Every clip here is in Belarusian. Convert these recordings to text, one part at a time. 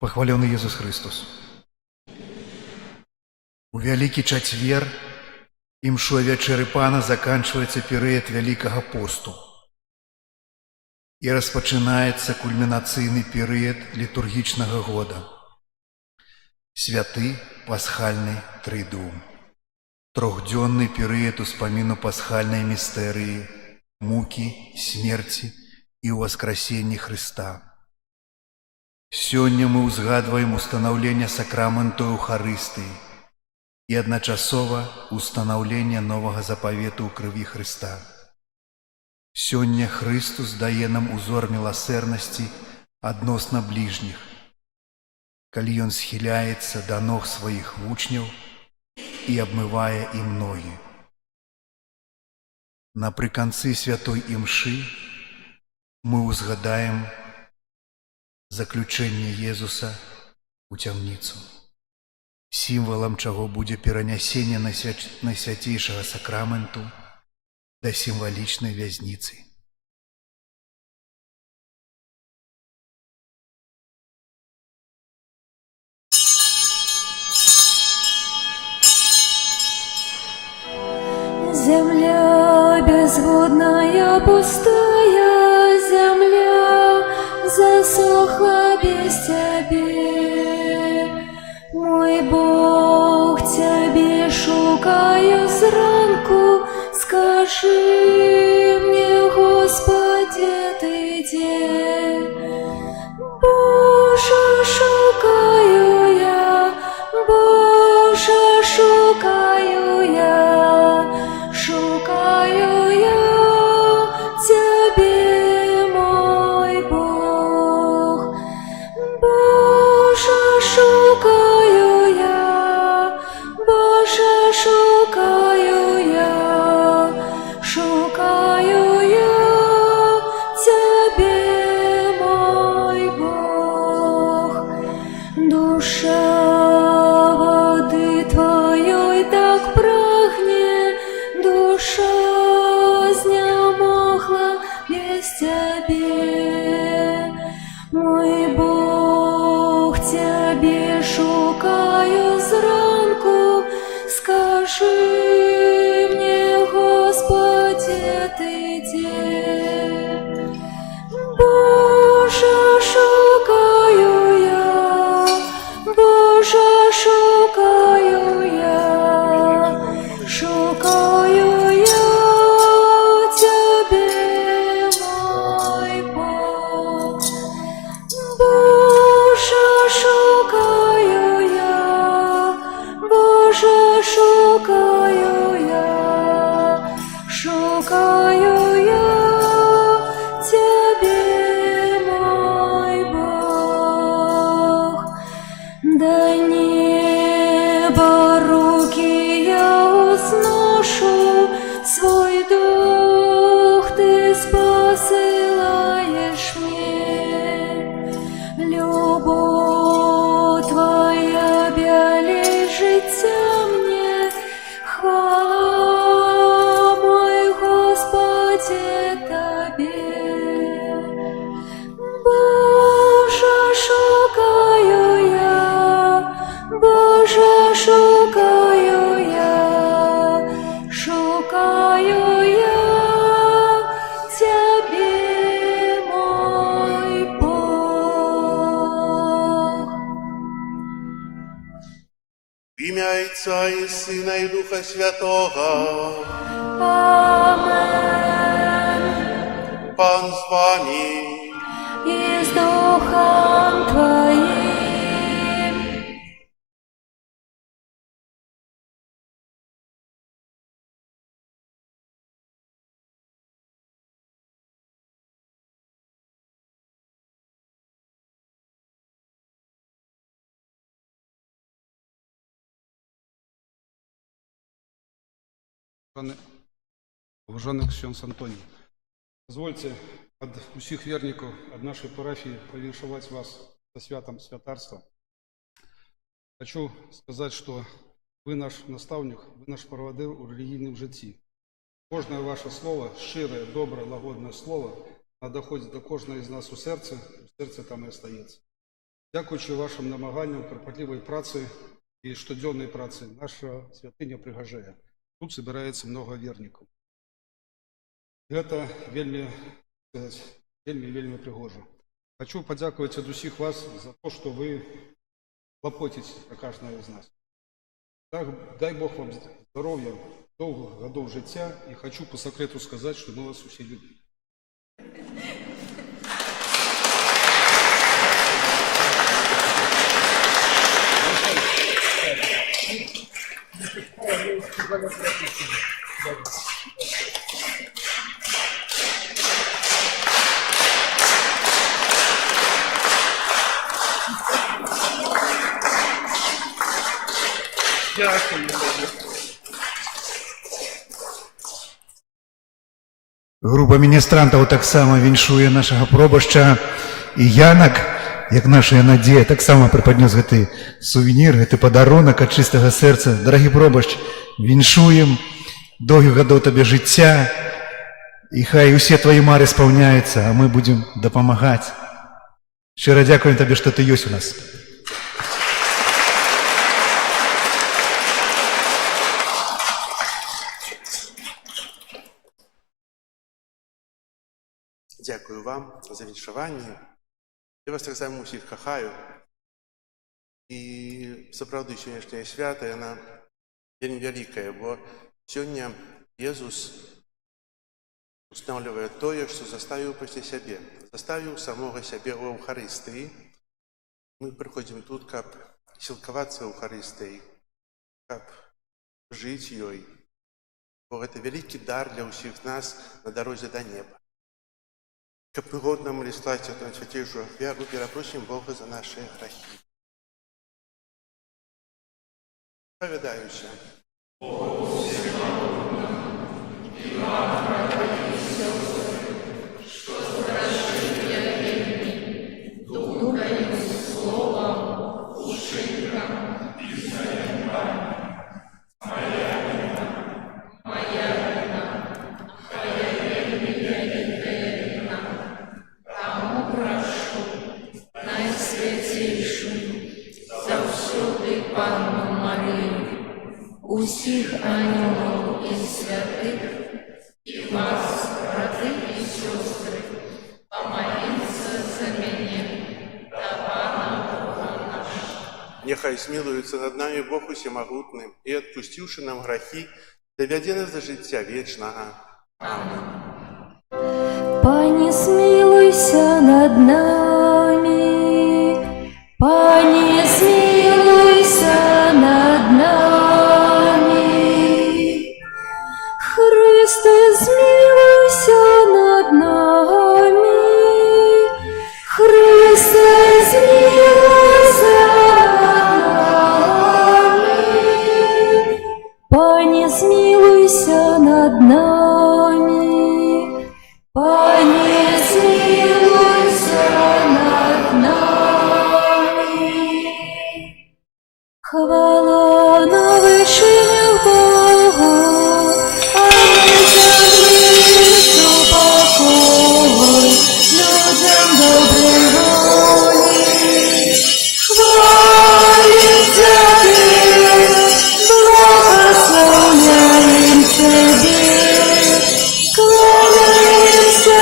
Похваленный Иисус Христос. У Вялікі чацвер імшой вячэры Пана заканчваецца перыяд Вялікага посту і распачынаецца кульмінацыйны перыяд літургічнага года. Святы пасхальны трыдум. Трохдзённы перыяд успаміну пасхальнай містэрыі, мукі, смерці і ўваскрасенні Хрыста. Сёння мы ўзгадваем устанаўленне сакраменту Еўхарыстыі і адначасова устанаўленне новага запавету ў крыві Хрыста. Сёння Хрыстус дае нам узор міласэрнасці адносна бліжніх, калі Ён схіляецца да ног сваіх вучняў і абмывае ім ногі. Напрыканцы святой імшы мы ўзгадаем заключэнне Езуса ў цямніцу, сімвалам чаго будзе перанясенне найсвяцейшага сакраменту да сімвалічнай вязніцы. Земля безводная, пустая, земля засохла без Тебе. Мой Бог, Тебе шукаю зранку, скажи мне, Господи, Ты где? Боже, шукаю я, Боже, шукаю я. Шукаю я Тебе, мой Бог. Боже, шукаю я, Боже, шукаю я. Шукаю я Тебе, мой Бог. Душа воды Твоей так В ім'я Отця і Сина і Духа Святого. Amen. Пан з вами. I z duchem Twoim. Уважаний ксьонз Антоній, дозвольте від усіх вірників, від нашої парафії повіншувати вас со святом святарства. Хочу сказати, що ви наш наставник, ви наш проводир у релігійному житті. Кожне ваше слово, щире, добре, лагодне слово, доходить до кожного з нас у серце там і остається. Дякуючи вашим намаганням, кропотливій праці і щоденній праці, наша святиня Пригожея. Тут збирається много вірників. Гэта вельми пригожа. Хочу подяковать от усіх вас за то, что вы хлопотите о каждого из нас. Дай Бог вам здоровья, долгих годов життя, и хочу по секрету сказать, что мы вас усі любим. Група міністрантаў таксама віншуе нашага пробашча, і Янак, як наша надзея, таксама прыпаднёс гэты сувенір, гэты падарунак ад чыстага сэрца. Дарагі пробашч, віншуем, доўгіх гадоў табе жыцця, і хай усе твои мары спаўняюцца, а мы будзем дапамагаць. Шчыра дзякуем табе, што ты ёсць у нас. Дякую вам за віншаванне. Я вас таксама усіх кахаю. І сапраўды сённяшняе свята, яна вельмі вялікая, бо сёння Езус устанаўлівае тое, што заставіў пасля сябе. Заставіў самога сябе ў Эўхарыстыі. Мы прыходзім тут, каб сілкавацца Эўхарыстыяй, каб жыць ёй. Бо гэта вялікі дар для ўсіх нас на дарозе да неба. Каб прыгодна мы славіць Свяцейшую ахвяру, перапросім Бога за нашы грахі. Павядаюся. Усіх ангелів і святих, і вас, брати і сестри, помоліться за мене та Пана Бога нашого. Нехай смилуется над нами Бог усемогутный и, отпустивший нам грехи, доведе нас до життя вечного. Амінь. Пані, смилуйся над нами, Пані, смилуйся над нами. Христе, змилуйся над нами, Христе, змилуйся над нами, Пані, змилуйся над нами, Пані, змилуйся над нами. Хвала на вишніх Богу, людям доброї волі, хвалиться Тебе, благословляєм Тебе, кланяємся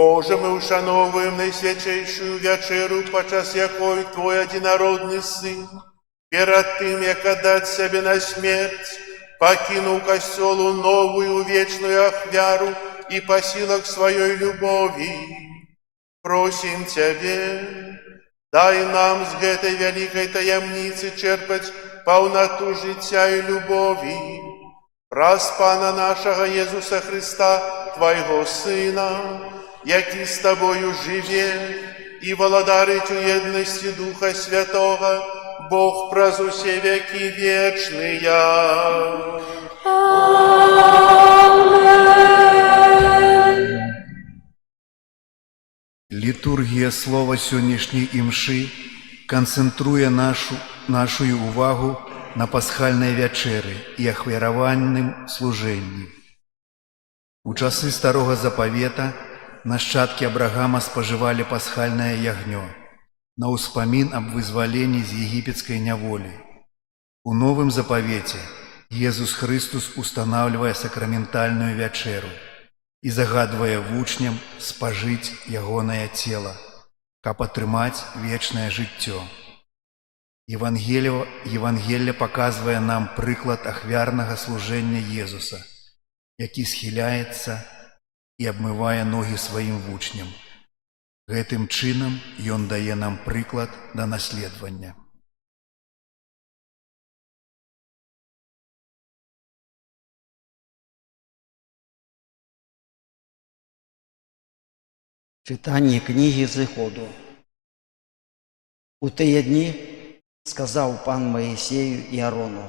Боже, ми ушановуємо найсвячейшую вечеру, подчас якої Твой одинародний Син, перед тим, як отдать себе на смерть, покинув костелу новую вечную охвяру и по силах своей любови. Просим Тебе, дай нам з гэтай великой таямницы черпать полноту життя и любови. Праз Пана нашего Иисуса Христа, Твоего Сына, який с Тобою живе и владарить у едности Духа Святого, Бог праз усе веки вечные. Літургія слова сённяшняй імшы канцэнтруе нашу увагу на пасхальнай вячэры і ахвяравальным служэнні. У часы старога запавета нашчадкі Абрагама спажывалі пасхальнае ягнё на ўспамін аб вызваленні з егіпецкай няволі. У новым запавеце Езус Христус устанаўлівае сакраментальную вячэру і загадвае вучням спажыць ягонае цела, каб атрымаць вечнае жыццё. Евангелле паказвае нам прыклад ахвярнага служэння Езуса, які схіляецца і абмывае ногі сваім вучням. Гэтым чынам ён дае нам прыклад да наследавання. Читание книги Зыходу. У тыя дні сказаў пан Маісею і Арону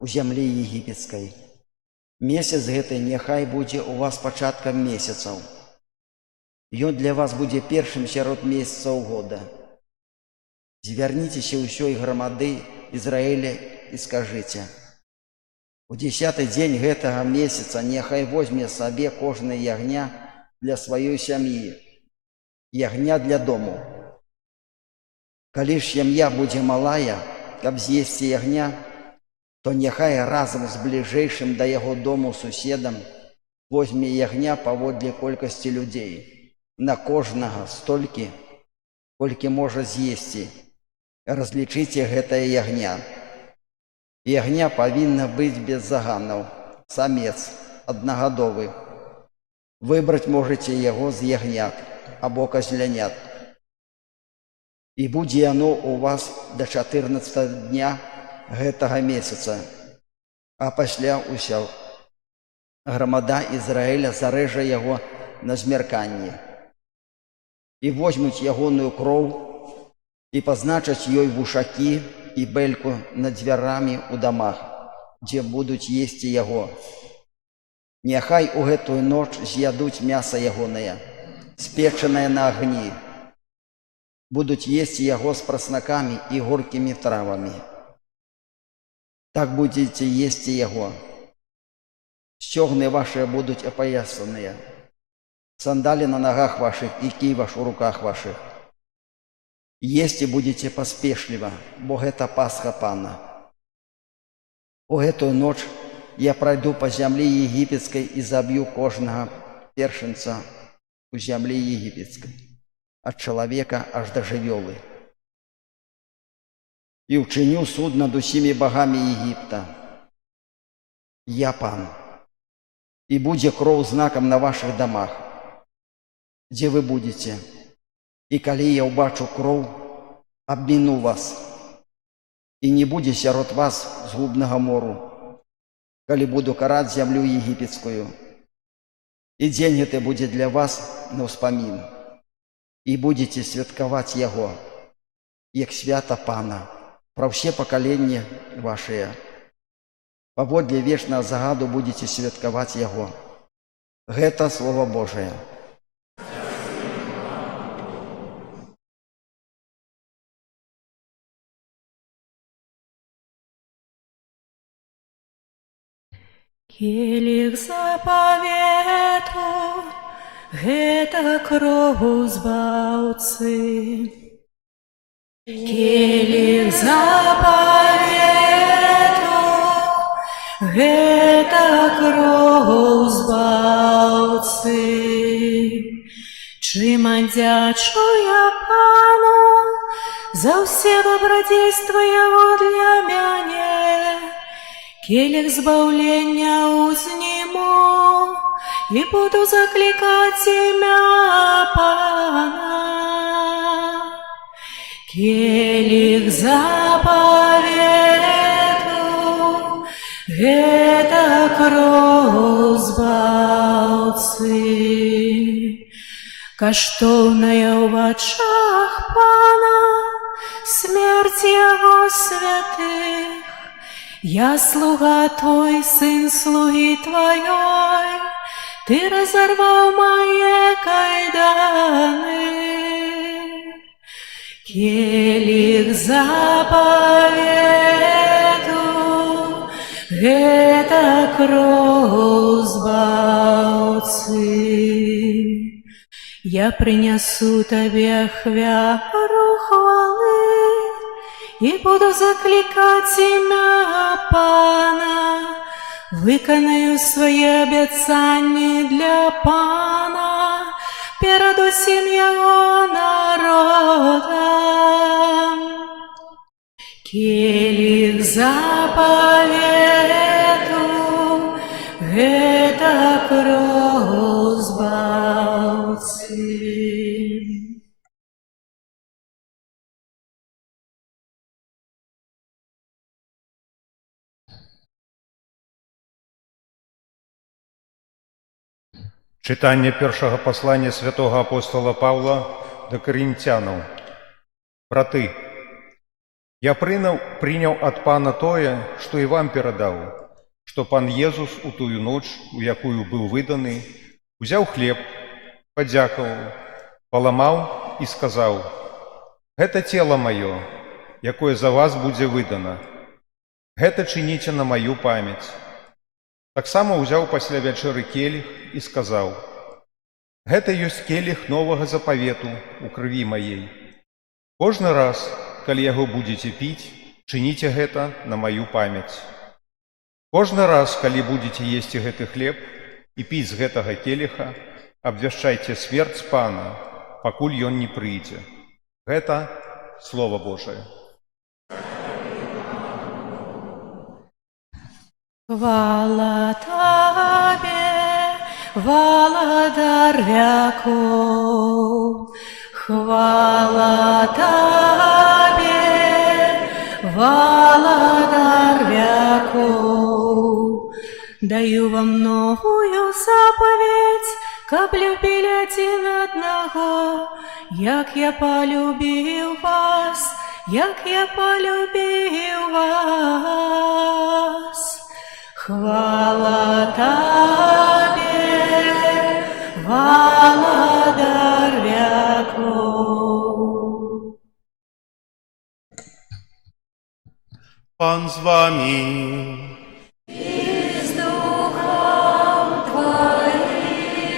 у зямлі егіпецкай: месяц гэты няхай будзе у вас пачаткам месяцаў. Ён для вас будзе першым сярод месяцаў года. Звярніцеся ўсёй грамады Ізраіля і скажыце: у 10-й дзень гэтага месяца няхай возьме сабе кожны ягня для сваёй сям'і, ягня для дому. Калі ж сям'я будзе малая, каб з'есці ягня, то няхай разам з бліжэйшым да яго дому суседам возьме ягня паводле колькасці людзей, на кожнага столькі, колькі можа з'есці. Разлічыце гэтае ягня. Ягня павінна быць без заганаў, самец, аднагадовы. Выбраць можаце яго з ягнят або казлянят. І будзе яно у вас да 14 дня гэтага месяца, а пасля ўся грамада Ізраіля зарэжа яго на змярканні. І возьмуць ягоную кроў і пазначаць ёй вушакі і бэльку над дзвярамі ў дамах, дзе будуць есці яго. Няхай у гэтую ноч з'ядуць мяса ягонае, спечанае на агні. Будуць есці яго з праснакамі і горкімі травамі. Так будзеце есці яго. Сцёгны вашыя будуць апаясаныя, сандалі на нагах вашых і ківаш у руках вашых. Есці будзеце паспешліва, бо гэта Пасха Пана. У гэтую ноч я прайду па зямлі егіпецкай і заб'ю кожнага першынца у зямлі егіпецкай, ад чалавека аж да жывёлы. І ўчыню суд над усімі багамі Егіпта. Я Пан. І будзе кроў знакам на вашых дамах, дзе вы будзеце. І калі я ўбачу кроў, абміну вас. І не будзе сярод вас згубнага мору, калі буду караць зямлю егіпецкую. І дзень гэты будзе для вас на ўспамін. І будзеце святкаваць яго, як свята Пана, пра ўсе пакаленні вашыя. Паводле вечнага загаду будзеце святкаваць яго. Гэта Слова Божае. Келіх запавету, гэта кроў збаўцы. Келіх запавету, гэта кроў збаўцы. Шчыма дзячуя Пану за ўсе добрадзействы Яго для мяне. Келіх збаўлення узніму і буду заклікаць імя Пана. Келіх запавету, гэта кроў збаўцы. Каштоўная ў вачах Пана смерць Яго святых. Я слуга Твой, сын слуги Твоей, Ты разорвал мои кайданы. Келих заповеду, это кровь збаўцы. Я принесу Тебе хвяру хвалы и буду закликать имя Пана. Виконаю свои обіцяння для Пана перед усім Його народом. Келих заповеду, это кров збаўцы. Читання першого послання святого апостола Павла до Коринтянам. Браты, я принял от Пана тое, что и вам передал, что Пан Езус у тую ночь, у якую был выданы, взял хлеб, подяковал, поламал и сказал: «Это тело мое, якое за вас будет выдано. Это чините на мою память». Так само взял пасля вячэры келих и сказал: «Гэта ёсць келих нового заповету у крыві моей. Кожны раз, калі яго будете пить, чините гэта на мою память. Кожны раз, калі будете есці гэты хлеб и пить з гэтага келиха, абвяшчайце смерць Пана, пакуль ён не прыйдзе». Гэта Слово Божие. Хвала Тебе, Владар веков, хвала Тебе, Владар веков. Даю вам новую заповедь, как любили один одного, як я полюбил вас, як я полюбил вас. Хвала Тебе, Владар веков. Пан з вами. И с Духом Твоим.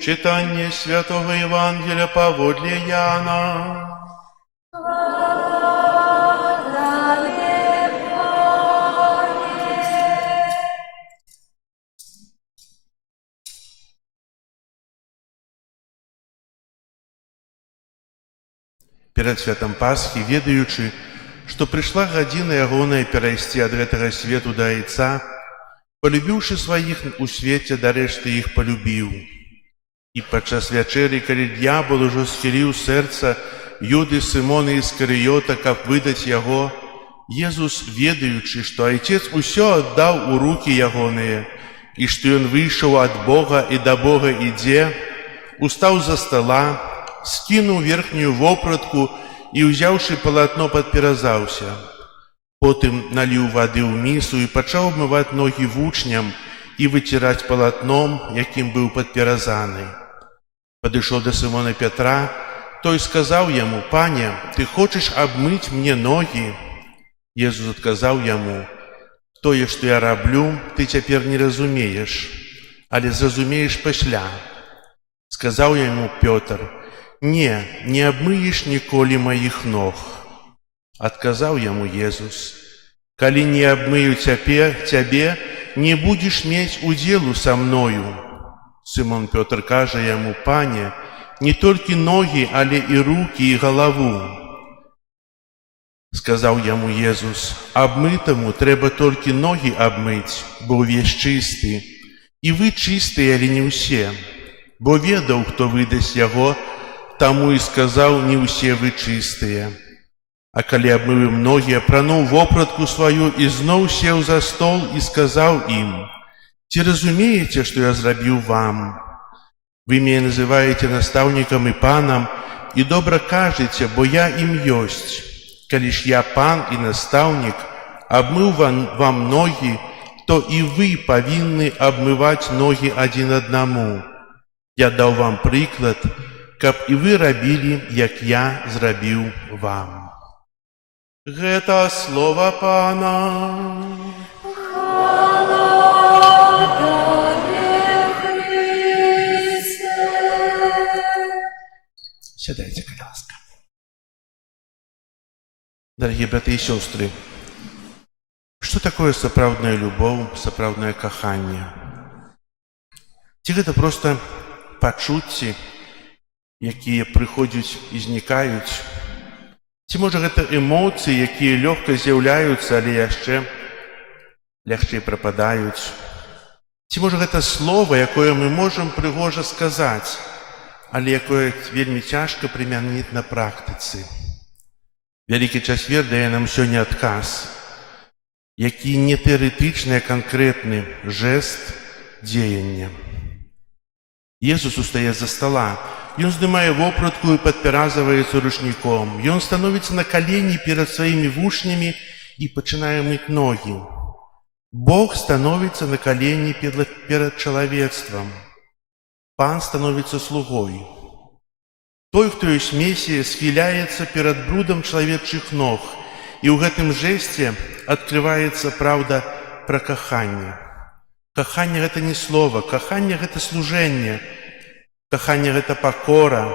Читання Святого Євангелія поводле Яна. Перед святом Пасхи, ведаючы, што прыйшла гадзіна ягоная перайсці ад гэтага свету да Айца, полюбіўшы сваіх у свеце, дарэшты іх полюбіў. І падчас вячэры, калі д'ябал ужо схіліў сэрца Юды Сымона Іскарыёта, каб выдаць яго, Езус, ведаючы, што Айцец усё аддаў у рукі ягоныя, і што ён выйшаў ад Бога і да Бога ідзе, устаў за стола, скінуў верхнюю вопратку і, узяўшы палатно, падперазаўся. Потым наліў вады ў місу і пачаў абмываць ногі вучням і выціраць палатном, якім быў падперазаны. Падышоў да Сымона Пятра, той сказаў яму: «Пане, ты хочаш абмыць мне ногі?» Езус адказаў яму: «Тое, што я раблю, ты цяпер не разумееш, але зразумееш пасля». Сказаў яму Пётр: «Не, не абмыеш ніколі маіх ног». Адказаў яму Езус: «Калі не абмыю цябе, не будзеш мець удзелу са мною». Симон Петр каже йому: «Пане, не тільки ноги, але і руки, і голову». Сказав йому Єсус: «Обмитому треба тільки ноги обмить, бо весь чистий. І ви чисті, але не всі. Бо ведав, хто видасть його, тому і сказав: не всі ви чисті. А коли обмив їм ноги, опранув вопратку свою і знов сів за стол і сказав їм: «Ці розумієте, що я зробив вам? Ви мене називаєте наставником і паном, і добре кажете, бо я їм єсть. Коли ж я пан і наставник, обмив вам ноги, то і ви повинні обмивати ноги один одному. Я дав вам приклад, щоб і ви робили, як я зробив вам». Гэта слово Пана. Сядайте, будь ласка. Дорогие браты и сестры, что такое сапраўдная любовь, сапраўднае каханне? Ці гэта просто пачуцці, якія прыходзяць і знікаюць? Ці можа гэта эмоцыі, якія лёгка з'яўляюцца, але яшчэ лягчэй прападаюць? Ці можа гэта слова, якое мы можам прыгожа сказаць, але якое вельмі цяжка прымяніць на практыцы? Вялікі чацвер дае нам сёння адказ, які не тэарэтычны, а канкрэтны жэст дзеяння. Jesús устае за стола. Ён здымае вопратку і падпяразваецца ручніком. Ён становіцца на калені перад сваімі вучнямі і пачынае мыць ногі. Бог становіцца на калені перад чалавецтвам. Пан становіцца слугой. Той, хто ёсць Месія, схіляецца перад брудам чалавечых ног, і ў гэтым жэсце адкрываецца праўда пра каханне. Каханне – гэта не слова, каханне – гэта служэнне. Каханне – гэта пакора,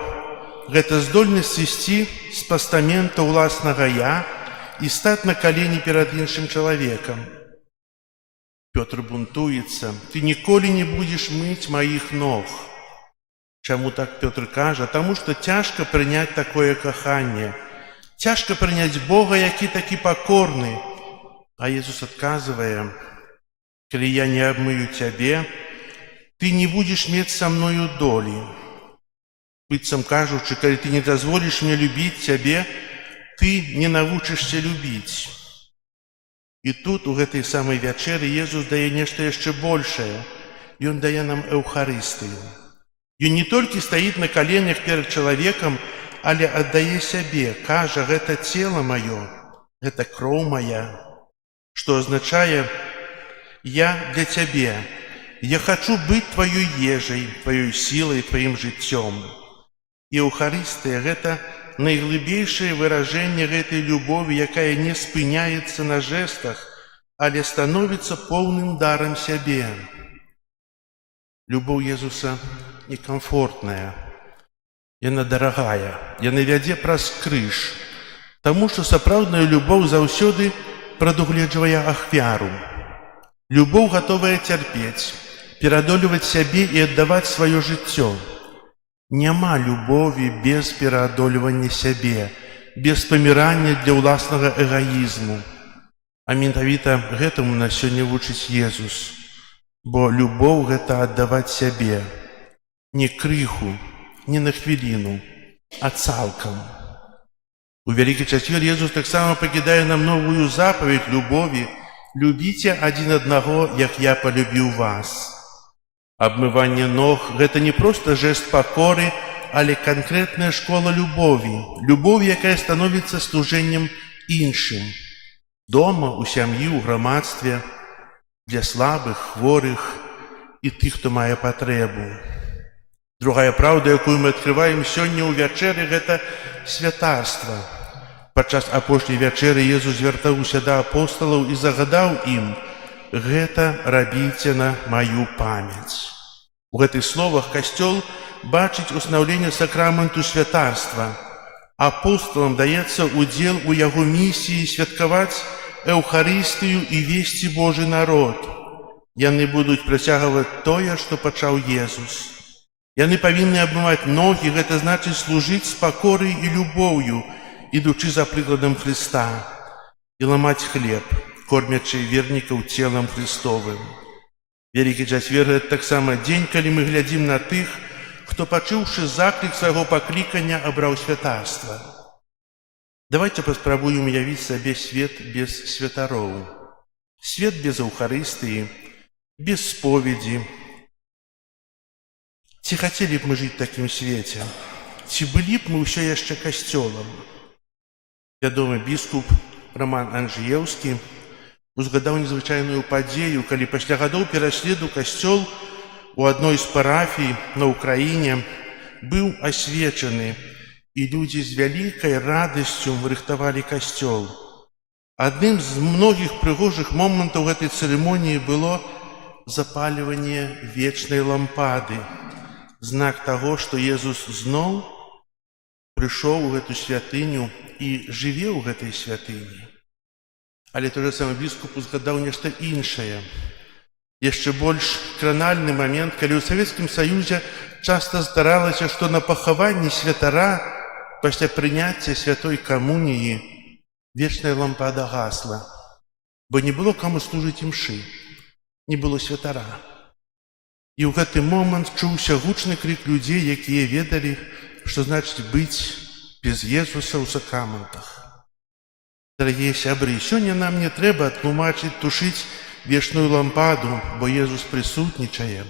гэта здольнасць ісці з пастамента ўласнага «я» і стаць на калені перад іншым чалавекам. Пётр бунтуецца: «Ты ніколі не будзеш мыць маіх ног». Чаму так Пётр кажа? Таму што цяжка прыняць такое каханне. Цяжка прыняць Бога, які такі пакорны. А Jesús адказвае: «Калі я не абмыю цябе, ты не будзеш мець са мною долі». Быццам кажучы, калі ты не дазволіш мне любіць цябе, ты не навучышся любіць. І тут, у гэтай самай вячэры, Jesús дае нешта яшчэ большае. Ён дае нам Эўхарыстыю. Ён не толькі стаіць на каленях перад чалавекам, але аддае сябе, кажа: «Гэта цела маё, гэта кроў мая», што азначае: «Я для цябе, я хочу быць тваёй ежай, тваёй сілай, тваім жыццём». І Эўхарыстыя – гэта найглыбейшае выражэнне гэтай любові, якая не спыняецца на жэстах, але становіцца поўным дарам сябе. Любоў Jesúsa некамфортная, яна дарагая, яна вядзе праз крыж, таму што сапраўдная любоў заўсёды прадугледжвае ахвяру. Любоў гатовая цярпець, пераадольваць сябе і аддаваць сваё жыццё. Няма любові без пераадольвання сябе, без памірання для ўласнага эгаізму. А менавіта гэтаму нас сёння вучыць Jesús. Бо любоў – гэта аддаваць сябе. Не крыху, не на хвіліну, а цалкам. У Вялікі чацвер Jesús таксама пакідае нам новую запаведь любові: «Любіце адзін аднаго, як я палюбіў вас». Абмыванне ног – гэта не проста жэст пакоры, але канкрэтная школа любові. Любовь, якая становіцца служэннем іншым. Дома, у сям'і, у грамадстве, для слабых, хворых і тых, хто мае патрэбу. Другая праўда, якую мы адкрываем сёння ў вячэры – гэта святарства. Падчас апошняй вячэры Jesús звяртаўся да апосталаў і загадаў ім: «Гэта рабіце на маю памяць». У гэтых словах Касцёл бачыць устанаўленне сакраменту святарства. Апосталам даецца удзел у яго місіі святкаваць Эўхарыстыю і весці Божы народ. Яны будуць працягваць тое, што пачаў Езус. Яны павінны абмываць ногі, гэта значыць служыць з пакорай і любоўю, ідучы за прыкладам Хрыста, і ламаць хлеб, кормячы вернікаў целам Христовым. Вялікі чацвер – гэта таксама дзень, калі мы глядзім на тых, хто, пачуўшы заклік свайго паклікання, абраў святарства. Давайте паспрабуем уявіць сабе свет без святароў. Свет без Эўхарыстыі, без споведзі. Ці хацелі б мы жыць у такім свеце? Ці былі б мы ўсё яшчэ касцёлам? Вядомы біскуп Роман Анжыеўскі узгадаў незвычайную падзею, калі пасля гадоў пераследу касцёл у адной з парафій на ўкраіне быў асвечаны, і людзі з вялікай радасцю рыхтавалі касцёл. Адным з многіх прыгожых момантаў гэтай цырымоніі было запальванне вечнай лампады, знак таго, што Езус зноў прыйшоў у гэту святыню і жыве ў гэтай святыні. Але той жа самы біскуп узгадаў нешта іншае. Яшчэ больш кранальны момент, калі ў Савецкім Саюзе часта здаралася, што на пахаванні святара пасля прыняцця святой камуніі вечная лампада гасла, бо не было каму служыць імшы, не было святара. І ў гэты момант чуўся гучны крык людзей, якія ведалі, што значыць быць без Езуса ў сакраментах. Дарагія сябры, сёння нам не трэба тлумачыць, тушыць вечную лампаду, бо Езус прысутнічае.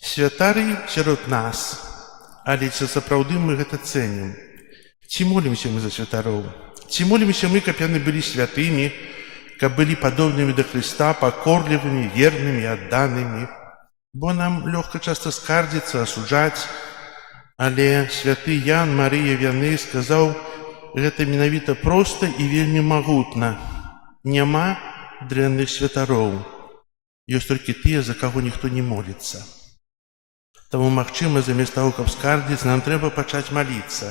Святары сярод нас, але ці сапраўды мы гэта цэнім? Ці молімся мы за святароў? Ці молімся мы, каб яны былі святымі, каб былі падобнымі да Хрыста, пакорлівымі, вернымі, адданымі? Бо нам лёгка часта скардзіцца, асуджаць, але святы Ян Марыя Віяней сказаў, гэта менавіта проста і вельмі магутна. Няма дрэнных святароў. Ёсць толькі тыя, за каго ніхто не моліцца. Таму, магчыма, замест таго, каб скардзіць, нам трэба пачаць маліцца.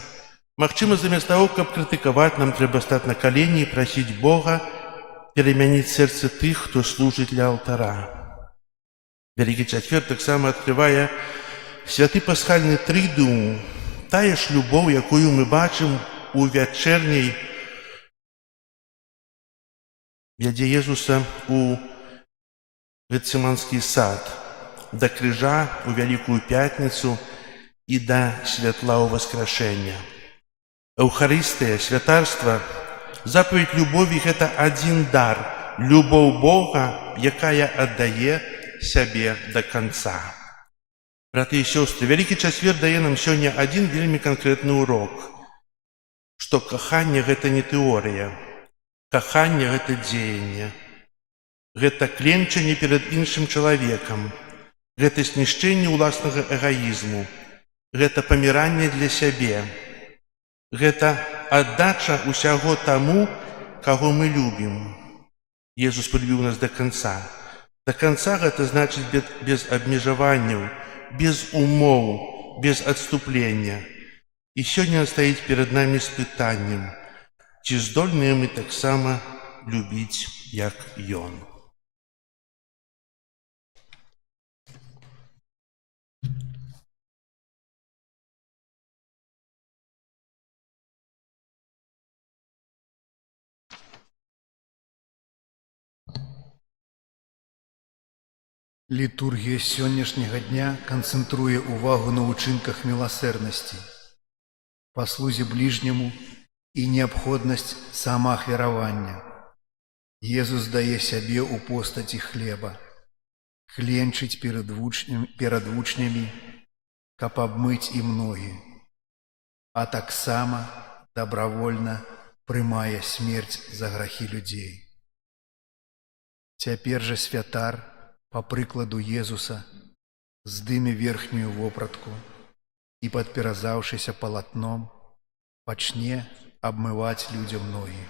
Магчыма, замест таго, каб крытыкаваць, нам трэба стаць на калені і прасіць Бога перамяніць сэрцы тых, хто служыць ля алтара. Вялікі чацвер таксама адкрывае святы пасхальны трыдум, тая ж любоў, якую мы бачым у вячэрняй вядзе Езуса у Гецыманскі сад, да крыжа у Вялікую пятніцу і да святла ў васкрашэння. Эўхарыстыя, святарства, запаведь любові – гэта адзін дар, любоў Бога, якая аддае сябе да канца. Браты і сёстры, Вялікі чацвер дае нам сёння адзін вельмі канкрэтны урок, што каханне – гэта не тэорыя, каханне – гэта дзеянне, гэта кленчанне перад іншым чалавекам, гэта знішчэнне ўласнага эгаізму, гэта паміранне для сябе, гэта аддача ўсяго таму, каго мы любім. Езус полюбіў нас да канца. Да канца гэта значыць без абмежаванняў, без умоў, без адступлення. І сёння стаіць перад намі з пытаннем, ці здольныя мы таксама любіць, як Ён. Літургія сённяшняга дня канцэнтруе ўвагу на ўчынках міласэрнасці, паслузе бліжняму і неабходнасць самаахвяравання. Езус дае сябе ў постаці хлеба, хленчыць перад вучнямі, каб абмыць ім ногі, а таксама дабравольна прымае смерць за грахі людзей. Цяпер жа святар, па прыкладу Езуса, здыме верхнюю вопратку і, падперазаўшыся палатном, пачне абмываць людзям ногі.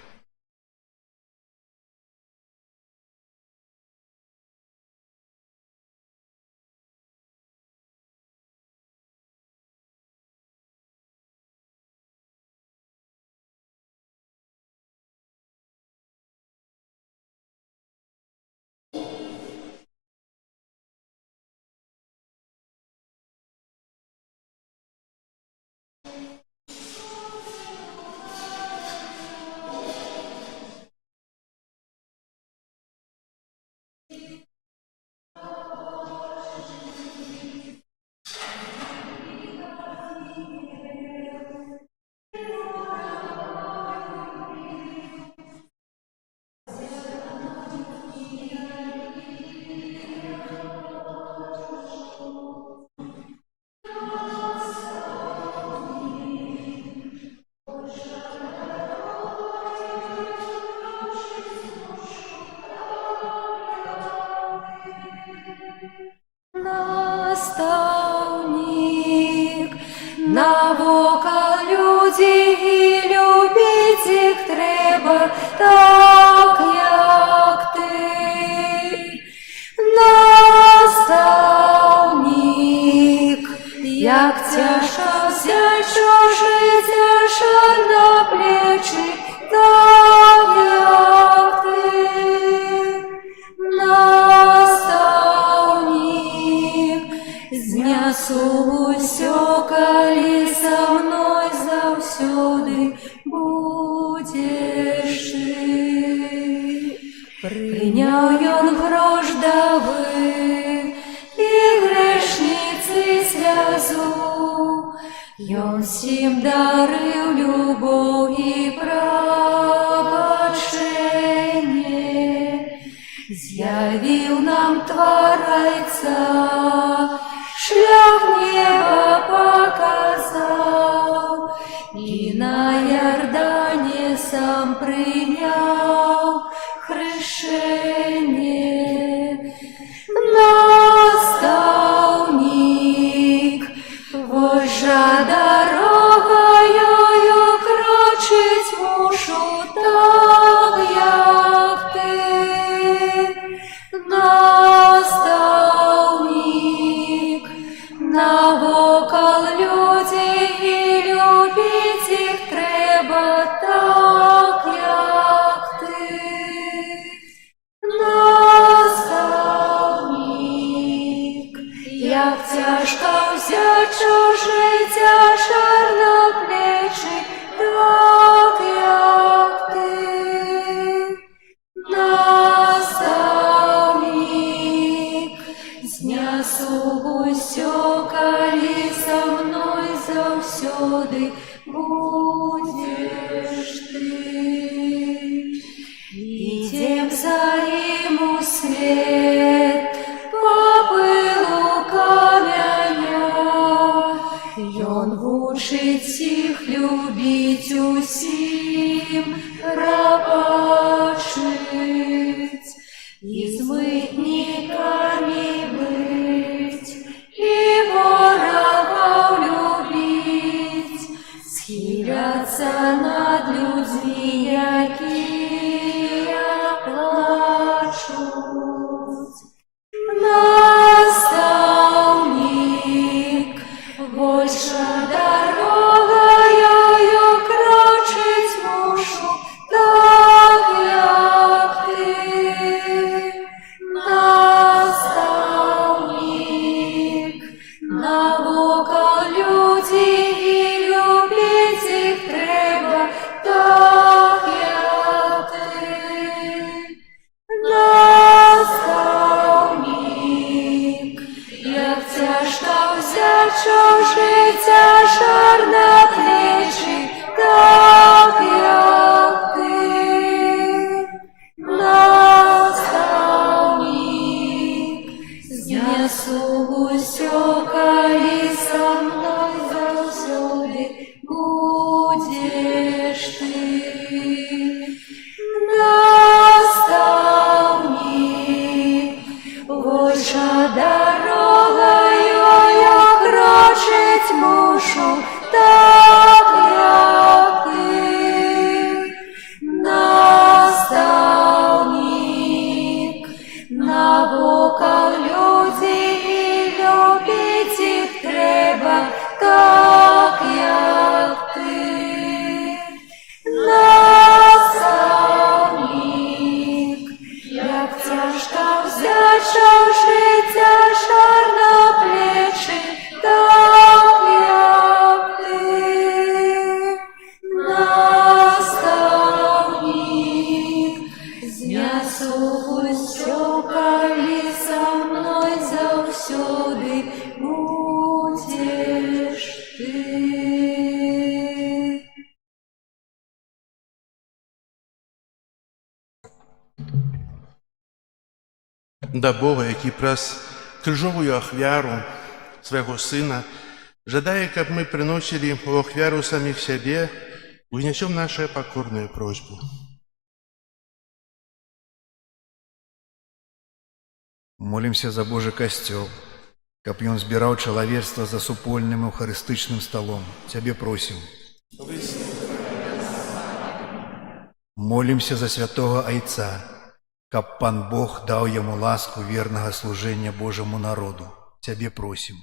Прийняв ён граждави і грешниці сльозу, ён всім дарив любов і пробачення, з'явив нам Творця, шлях неба показав, і на Йордані сам прийняв хрещение. Наставник, вожжа дорогою крочить мушу так, як ти. Наставник, навокал люди і любить їх треба так, як ти. Наставник, як тяжко взять чуже тяжар на плечі, так, як ти. Наставник, знесу усё, коли со мной завсёды будешь ты. Идем за ему след по пылу каменя, ён вучить всіх любить усім пробачить, і з митниками быть, і ворогов любить, схиляться над людьми, які плачуть. Наставник, вожжа дорогою крочить мушу так, як ти. Наставник, навокал люди і любить їх треба так, як ти. Наставник, як тяжко взять чужий тяжар на плечі, так, як ти. Наставник, знесу усё, коли со мной завсёды будеш ти. Наставник, вожжа дорогою крочить мушу так, як ти. Наставник, навокал люди і любить їх треба так, як ти. Наставник, як тяжко взять чужий тяжар на плечі, так, як ти. Наставник, знесу усё, коли со мной завсёды будеш ти. Да Бога, який праз крижовую ахвяру свого Сына, жадає, каб мы приносили в ахвяру самих себе, вынесем нашу покорную просьбу. Молимся за Божий касцёл, каб ён збіраў чалавецтва за супольным эўхарыстычным сталом. Цябе просім. Молимся за святого Айца, каб Пан Бог даў яму ласку вернага служэння Божаму народу. Цябе просім.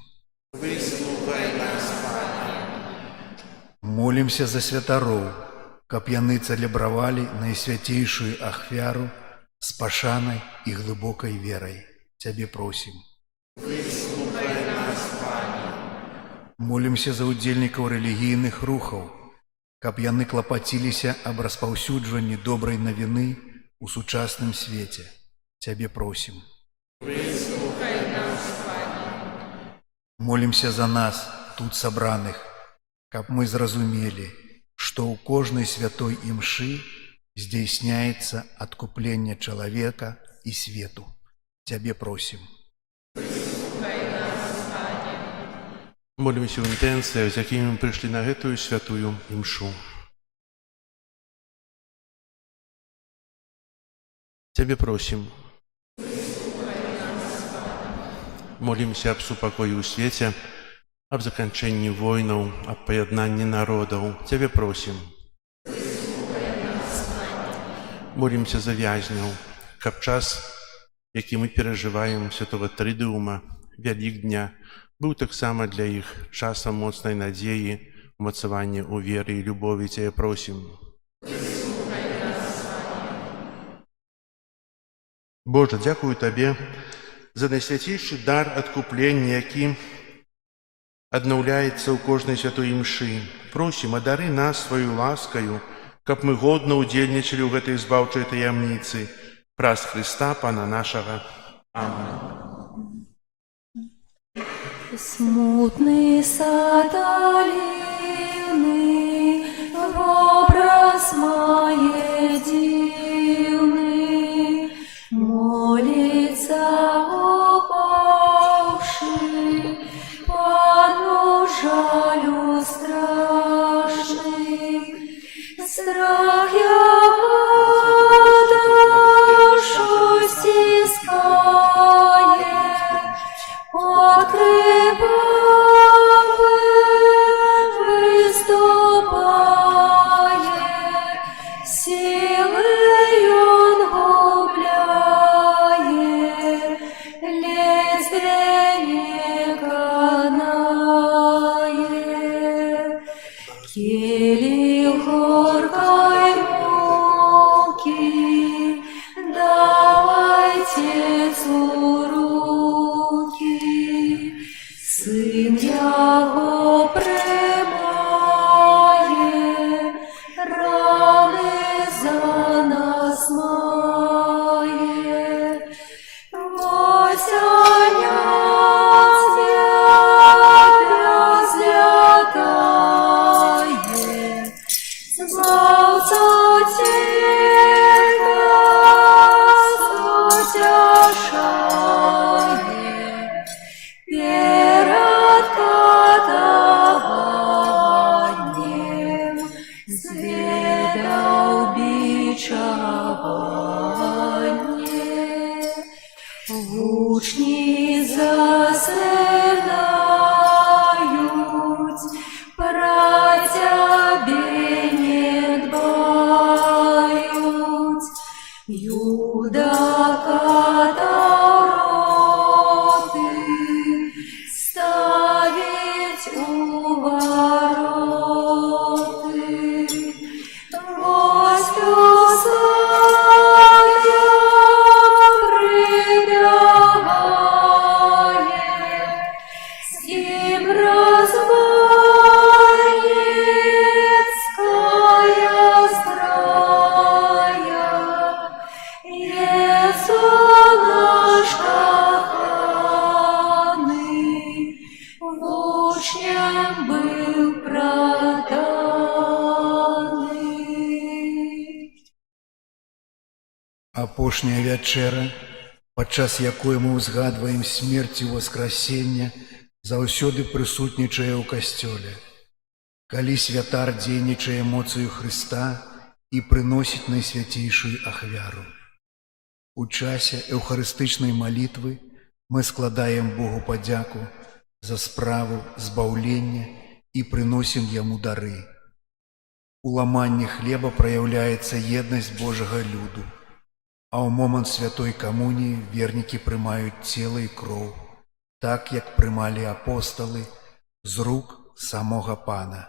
Молимся за святароў, каб яны цэлебравалі найсвяцейшую ахвяру з пашанай і глыбокай верай. Цябе просім. Молимся за удзельнікаў рэлігійных рухаў, каб яны клапаціліся аб распаўсюджванні добрай навіны у сучасным свеце. Цябе просім. Молімся за нас, тут сабраных, каб мы зразумелі, што ў кожнай святой імшы здзяйсняецца адкупленне чалавека і свету. Цябе просім. Молімся ў інтэнцыях, з якімі мы прыйшлі на гэтую святую імшу. Цябе просім. Молімся аб супакоі ў свеце, аб заканчэнні войнаў, аб паяднанні народаў. Цябе просім. Молімся за вязняў, каб час, які мы перажываем святого Трыдыума, Вялікдня, быў таксама для іх часам моцнай надзеі, умацавання ў веры і любові. Цябе просім. Божа, дзякую Табе за найсвяцейшы дар адкуплення, які аднаўляецца ў кожнай святой імшы. Просім, адары нас сваю ласкаю, каб мы годна ўдзельнічалі ў гэтай збаўчай таямніцы. Праз Хрыста, Пана нашага. Амин. Смутный сад оливный, в образ моединый, молится упавший, Пану жалю страшный. Страх его душу стискает, выступает, силой он губляет, лезвие не канает. Келих горькой муки давайте руки, Сын Яго примає, рани за нас має. Восяня злятає, Злавця тіка утешає, перед катованием зведал бичевание. Вучні засинают, про Тебе не дбают. Юда катароты ставить у вороты. С ним разбойницкая здрая, Езу наш коханый, учням был проданый. Апошняя вячэра, падчас якой мы ўзгадваем смерць і воскрасення, заўсёды прысутнічае ў касцёле. Калі святар дзейнічае моцаю Хрыста і прыносіць найсвяцейшую ахвяру. У часе эўхарыстычнай малітвы мы складаем Богу падзяку за справу збаўлення і прыносім Яму дары. У ламанні хлеба праяўляецца еднасць Божага люду, а ў момант святой камуніі вернікі прымаюць цела і кроў, так як прымалі апосталы з рук самога Пана.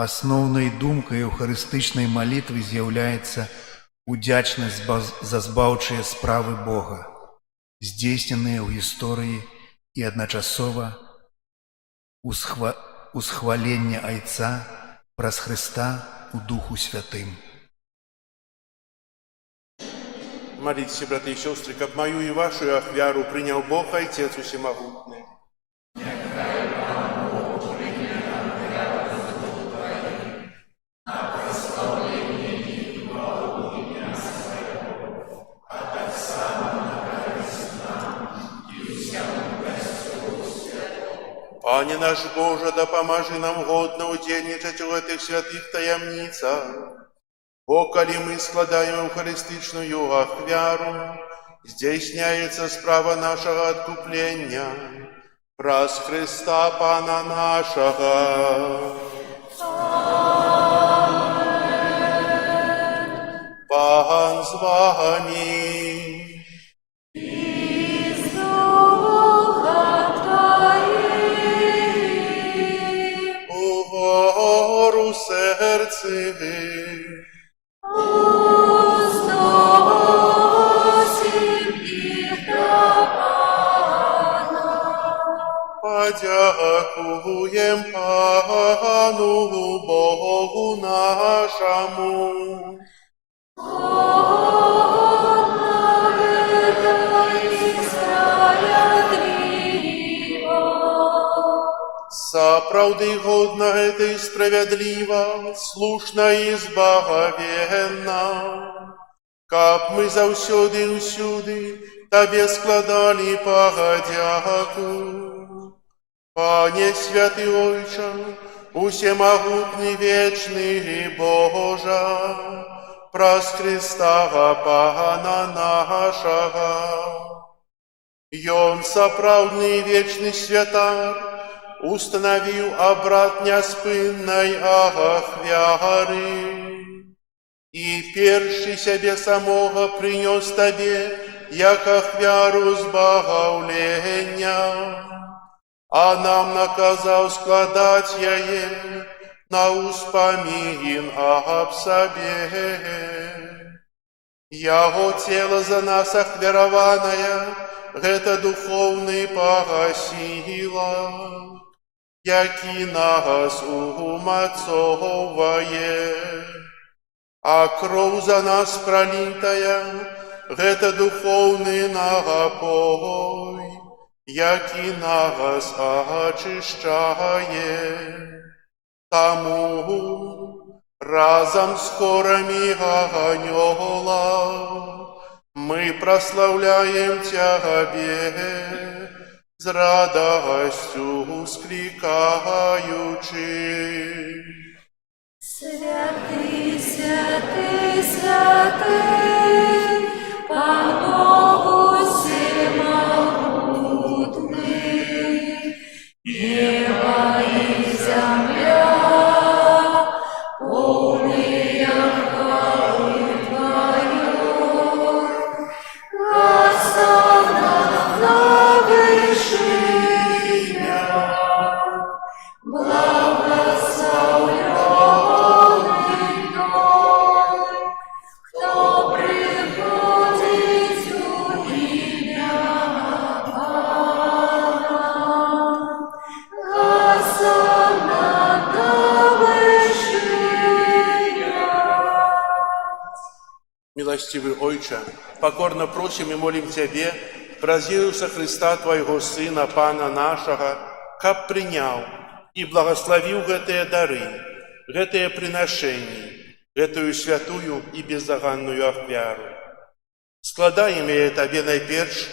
Асноўнай думкай эўхарыстычнай малітвы з'яўляецца удзячнасць за збаўчыя справы Бога, здзейсненыя ў гісторыі і адначасова усхваленне Айца праз Хрыста у Духу Святым. Молитесь, братья и сестры, как мою и вашу ахвяру принял Бог, Отец Всемогутный. Пане наш Боже, да поможи нам годно удельничать в этих святых таямницах. Бо, коли мы складаем евхаристичную ахвяру, здійсняється справа нашого откуплення, праз Христа Пана нашого. Пан з вами. И с Духом Твоим. Угору серци. Узносим их до Пана. Подякуем Пану Богу нашему. Правды годно это и справедливо, слушно и збагавенно, как мы завсёды и усюды Тебе складали подяку. Пане святый Ойче, усемогутный вечный Боже, праз Христа Пана нашего, Ён соправдный вечный святар, установил обрат неспынной ахвяры, и перший себе самого принес Тебе, як ахвяру збавлення, а нам наказал складать яе на успомин об себе. Яго тело за нас ахвярованное, это духовный погасила, які нас умацовывае, а кровь за нас пролитая, это духовный напой, які нас очищає. Тому разом с хорами ангелов мы прославляем Тебе, с радостью скликаючи. Святый, святый, святый, Пан Бог всемогутный, небо и земля, полные хвалы Твоей, Господа на вышиях, благословленный той, кто приходит у имя Пана. Господа на вышиях. Милостивый Ойче, покорно просим и молим Тебе, праз Иисуса Христа, Твоего Сына, Пана нашего, как принял и благословил гэтые дары, гэтые приношения, гэтую святую и бездоганную ахвяру. Складаем я Тебе найперш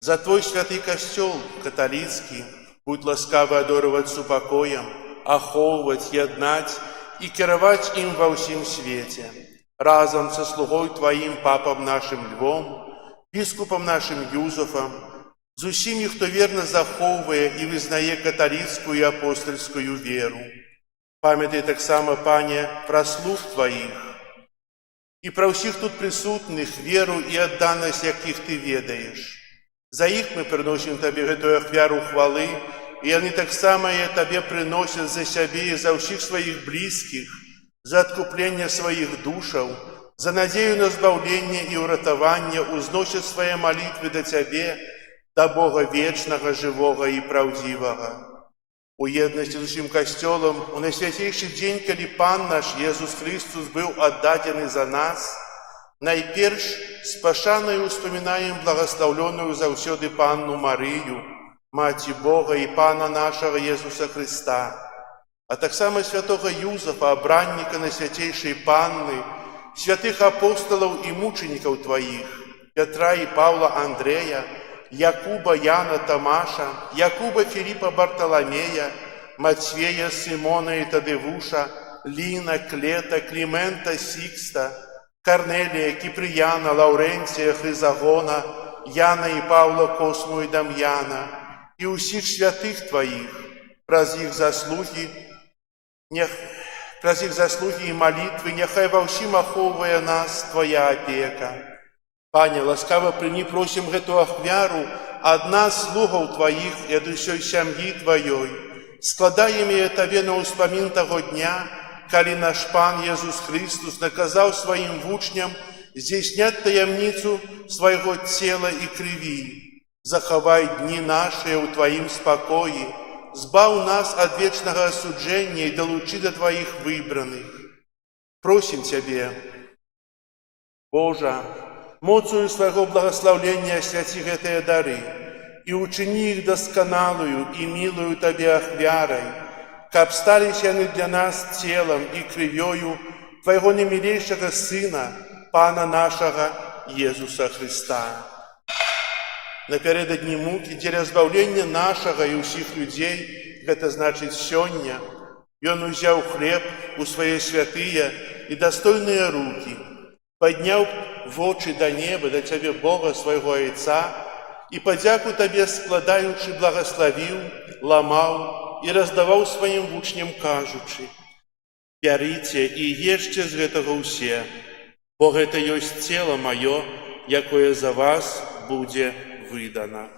за Твой святый костел католицкий, будь ласкавы адорывать с упокоем, аховывать, яднать и керовать им во всем свете, разом со слугой Твоим папом нашим Львом, біскупом нашим Юзефом, з усіми, хто верно заховує і визнає католицьку і апостольську віру. Пам'ятай так само, Пане, про слуг Твоїх і про всіх тут присутних віру і відданість, яких Ти ведаєш. За їх ми приносимо Тобі гэтую ахвяру хвали, і вони так само і Тобі приносять за себе і за всіх своїх близьких, за откупление своих душаў, за надею на збавление и уратование узносят свои молитвы до Тебе, до Бога вечного, живого и правдивого. У едности с усім костелом, у найсвятейший день, коли Пан наш Иисус Христос был отдаден за нас, Найперш з пашаною успамінаем благословленную заўсёды Панну Марыю, Маці Бога і Пана нашага Езуса Христа, а таксама святого Юзафа, абранніка Найсвяцейшай Панны, святых апостолаў і мученікаў Тваіх, Петра і Павла Андрея, Якуба, Яна, Тамаша, Якуба, Филиппа, Бартоломея, Матвея, Симона и Тадевуша, Лина, Клета, Климента, Сикста, Корнелия, Киприяна, Лауренция, Хризагона, Яна и Павла, Косму и Дамьяна, и усіх святых Твоих, праз их заслуги и молитвы, нехай во всім ахоўвае нас Твоя опека. Пане, ласкаво прыні, просім гэту ахвяру ад нас, слугаў Твоих, и ад усёй сям'і Твоей. Складаем ее Табе на успамін таго дня, калі наш Пан Езус Христос наказаў сваім вучням здзейсняць таямніцу свайго цела і крыві. Захавай дні нашыя ў Тваім спакоі, збаў нас ад вечнага асуджэння і далучы да Тваіх выбраных. Просім Цябе, Божа, моцую свайго благословлення асвяці гэтыя дары і учыні іх дасканалую і мілую Табе ахвярай, каб сталіся яны для нас целам і крывёю Твайго немілейшага Сына, Пана нашага Езуса Христа. Напярэдадні мукі дзеля збаўлення нашага і ўсіх людзей, гэта значыць сёння, Ён узяў хлеб у свае святыя і дастойныя рукі, падняў вочы да неба, да Цябе Бога свайго Айца, і падзяку Табе складаючы благаславіў, ламаў і раздаваў сваім вучням, кажучы: «Бярыце і ешце з гэтага ўсе, бо гэта ёсць цела маё, якое за вас будзе выдана».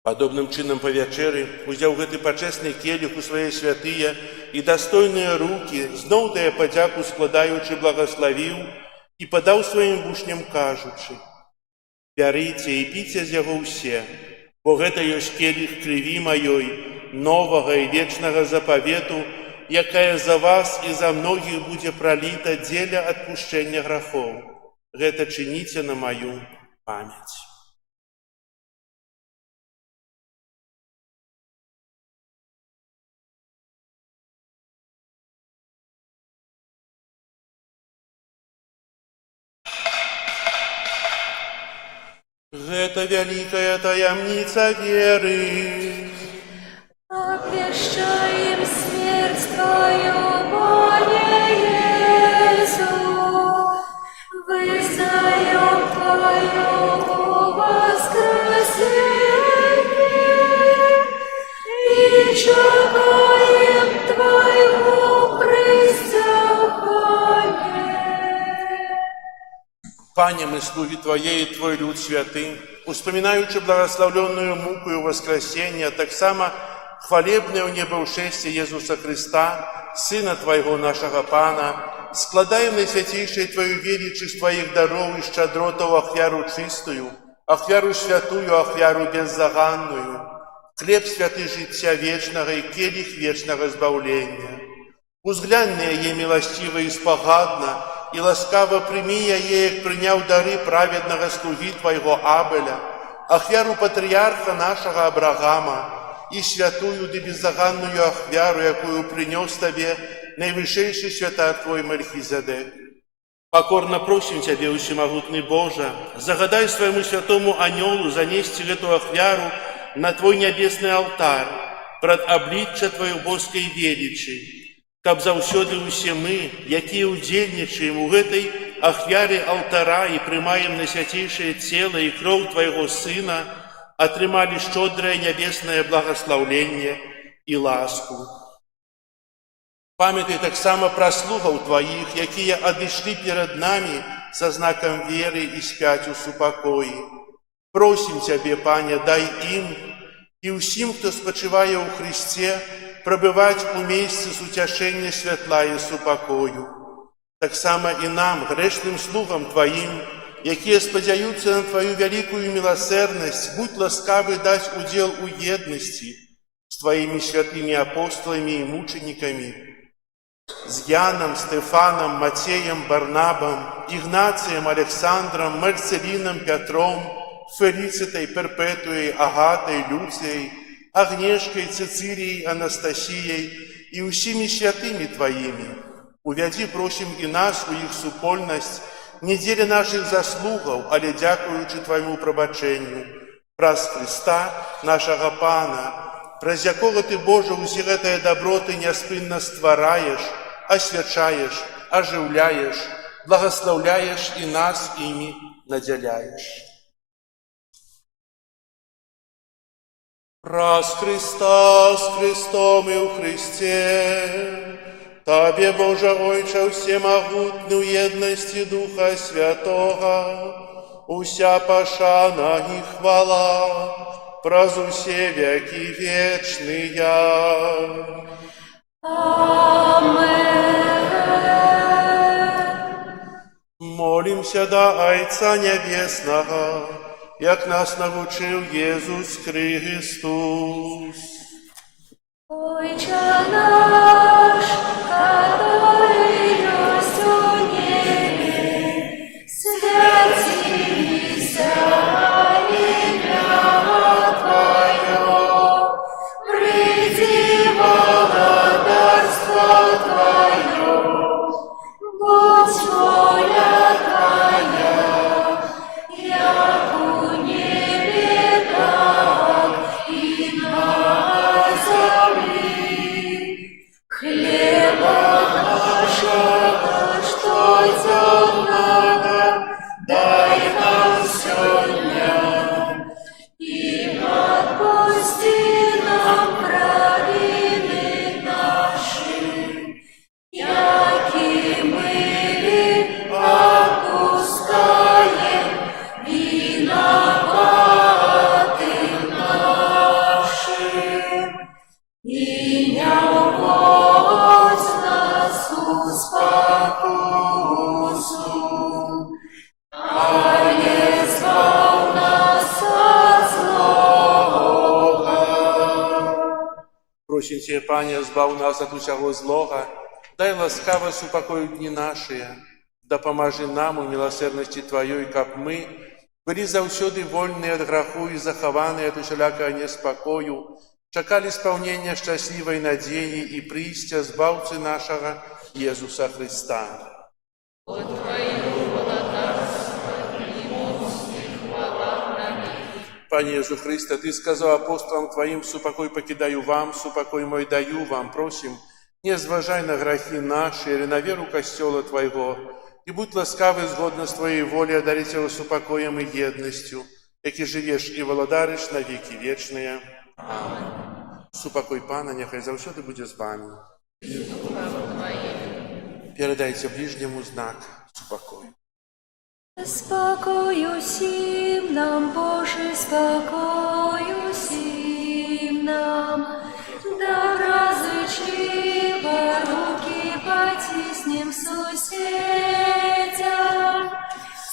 Падобным чынам па вячэры узяў гэты пачэсны келіх у свае святыя і дастойныя рукі, зноў дае падзяку складаючы, благаславіў і падаў сваім вучням, кажучы: «Бярыце і піце з яго ўсе, бо гэта ёсць келіх крыві маёй, новага і вечнага запавету, якая за вас і за многіх будзе праліта дзеля адпушчэння грахоў. Гэта чыніце на маю памяць». Гэта вялікая таямніца веры. Обвещаем смерть Твою, Боже Иису, вызнаем Твое воскресение и чекаем Твоего присягания. Пане, мы слуги Твоей и Твой люд святый, успоминаючи благословленную мукою воскресения, так само хвалебное у небоушествие Иисуса Христа, Сына Твоего нашего Пана, складаем Найсвятейшей Твою величие Твоих даров и щедротов ахвяру чистую, ахвяру святую, ахвяру беззаганную, хлеб святый життя вечного и келих вечного избавления. Узглянь на яе милостиво и спогадно, и ласкаво прими яе, як приняв дары праведного слуги Твоего Абеля, ахвяру патриарха нашего Авраама и святую да беззаганную ахвяру, якую принес Тебе наивысшейший святар Твой Мельхизедек. Покорно просим Тебе, всемогутный Боже, загадай своему святому анёлу занести эту ахвяру на Твой небесный алтарь, пред обличчя Твое боской величи, каб заўсёды усе мы, якія ўдзельнічаем у гэтай ахвяре алтара і прымаем найсвяцейшае цела і кроў Твайго Сына, атрымалі шчодрае нябеснае благаслаўленне і ласку. Памятай таксама пра слугаў Тваіх, якія адышлі перад намі са знакам веры і спяць у супакоі. Просім Цябе, Пане, дай ім і ўсім, хто спачывае ў Христе, прабываць у месцы суцяшэння святла і супакою. так само і нам, грешним слугам Твоим, якія спадзяюцца на Твою великую милосердность, будь ласкавы дать удел у едности с Твоими святыми апостолами и мучениками, с Яном, Стефаном, Матеем, Барнабом, Игнацием, Александром, Марцелином, Петром, Фелицитой, Перпетуей, Агатой, Люцией, Агнешкой, Цицилией, Анастасией и усими святыми Твоими. Увяди, просим, и нас у их супольность, не деля наших заслугов, але дякуючи Твоему пробаченню, праз Христа, нашего Пана, праз якого Ты, Боже, усе гэтыя доброты няспынна ствараеш, освячаеш, оживляешь, благословляешь и нас ими наделяешь. Праз Христа с Христом и у Христе, Тебе, Боже Ойче, всемогутный в едности Духа Святого, уся пошана и хвала, праз усе веки вечные. Молимся до Айца Небесного, як нас научил Иисус Христос. Отче наш, который есть в небе, святися имя Твое, приди владарство Твое, будь воля Твоя, як у небе, так и на хлеба нашего, что темного, дай нам сегодня, и отпусти нам провины наши, яки мы отпускаем виноватым нашим. И не вводь нас в спокусу, але избавь нас от злого. Просим Тебя, Пане, збав нас от усяго злога, дай ласкаво супокою дни наши, да поможи нам у милосердности Твоей, как мы, были завсёды вольны от граху и захованы от усялякого неспокою, чакали исполнения счастливой надеи и прийстя Збавцы нашего Иисуса Христа. Пане Иисус Христе, Ты сказал апостолам Твоим: «Супокой покидаю вам, супокой мой даю вам». Просим, не зважай на грехи наши или на веру Костела Твоего, и будь ласкавый згодно с Твоей волей одарить его супокоем и едностью, яки живешь и володаришь на веки вечные. Аминь. Супокой Пана, нехай завсёды буде з вами. Передайте ближнему знак супокою. Спокою всім нам, Боже, спокою всім нам, доброзичливо руки потиснем сусідям,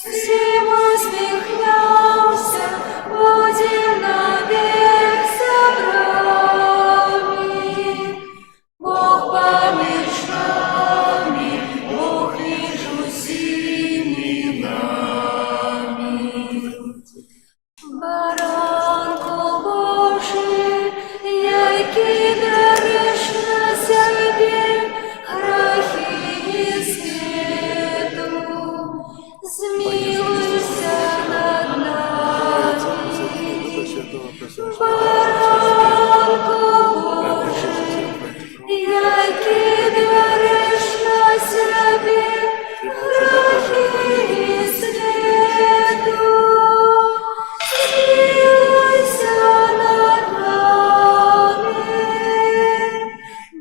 всім усміхнемся, будем навек собраны. Бог поміж нами, Бог між усіми нами. Баранко Божий, який береш на себе грехи і світу, змилуйся над нами. Баранко Божий, який береш на себе грехи і світу, змилуйся над нами.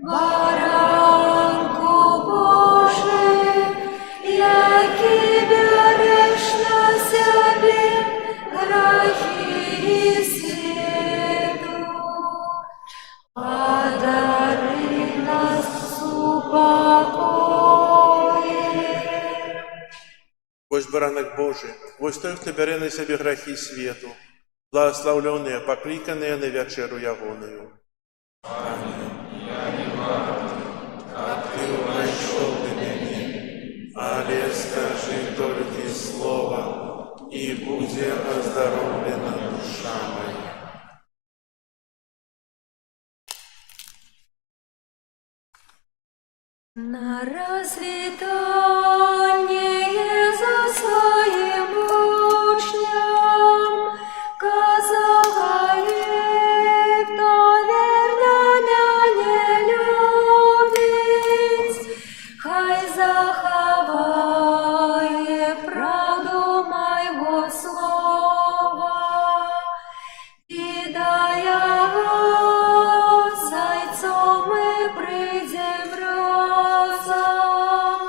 Баранко Божий, який береш Ось баранок Божий, ось той, хто бере на себе грехи світу, благословленные, покликанные на вечеру ягоную. Але скажи только слово, и будет оздоровлена душа моя. На развитание за своим учням казала їм, хто вірно не любить, хай заховає правду моего слова і дає зайцом ми прийдем разом,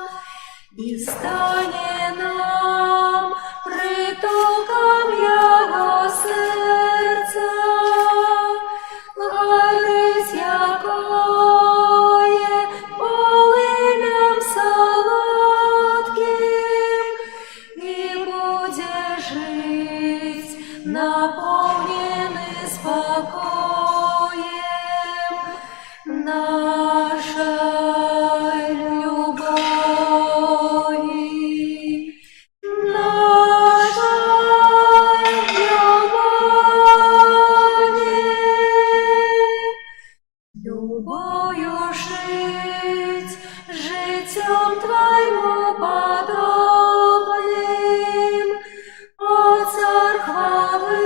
і стане нам притулком Його серця, горить якое полиням солодким, і буде жить наповнений спокоєм нашей любові. Нашей любові. Любою жить, життям Твоему подобным, о Царь хвалы,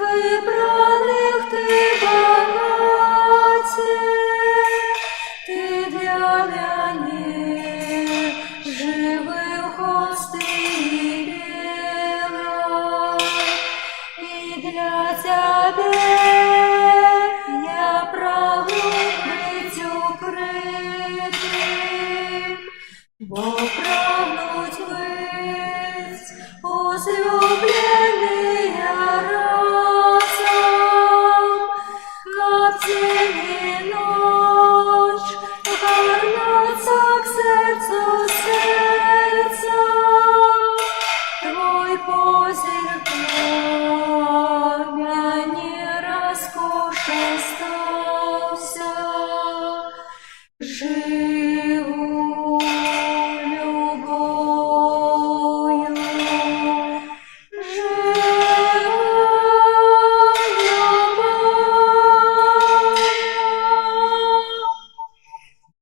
выбранных Ты богате, Ты для меня живый хостый белый, и для Тебя я прагну быть укрытым, бо прагнуть быть возлюбленные разом, как день и ночь, горнаться к сердцу сердцем, Твой позирк не роскош остался, живу любовью,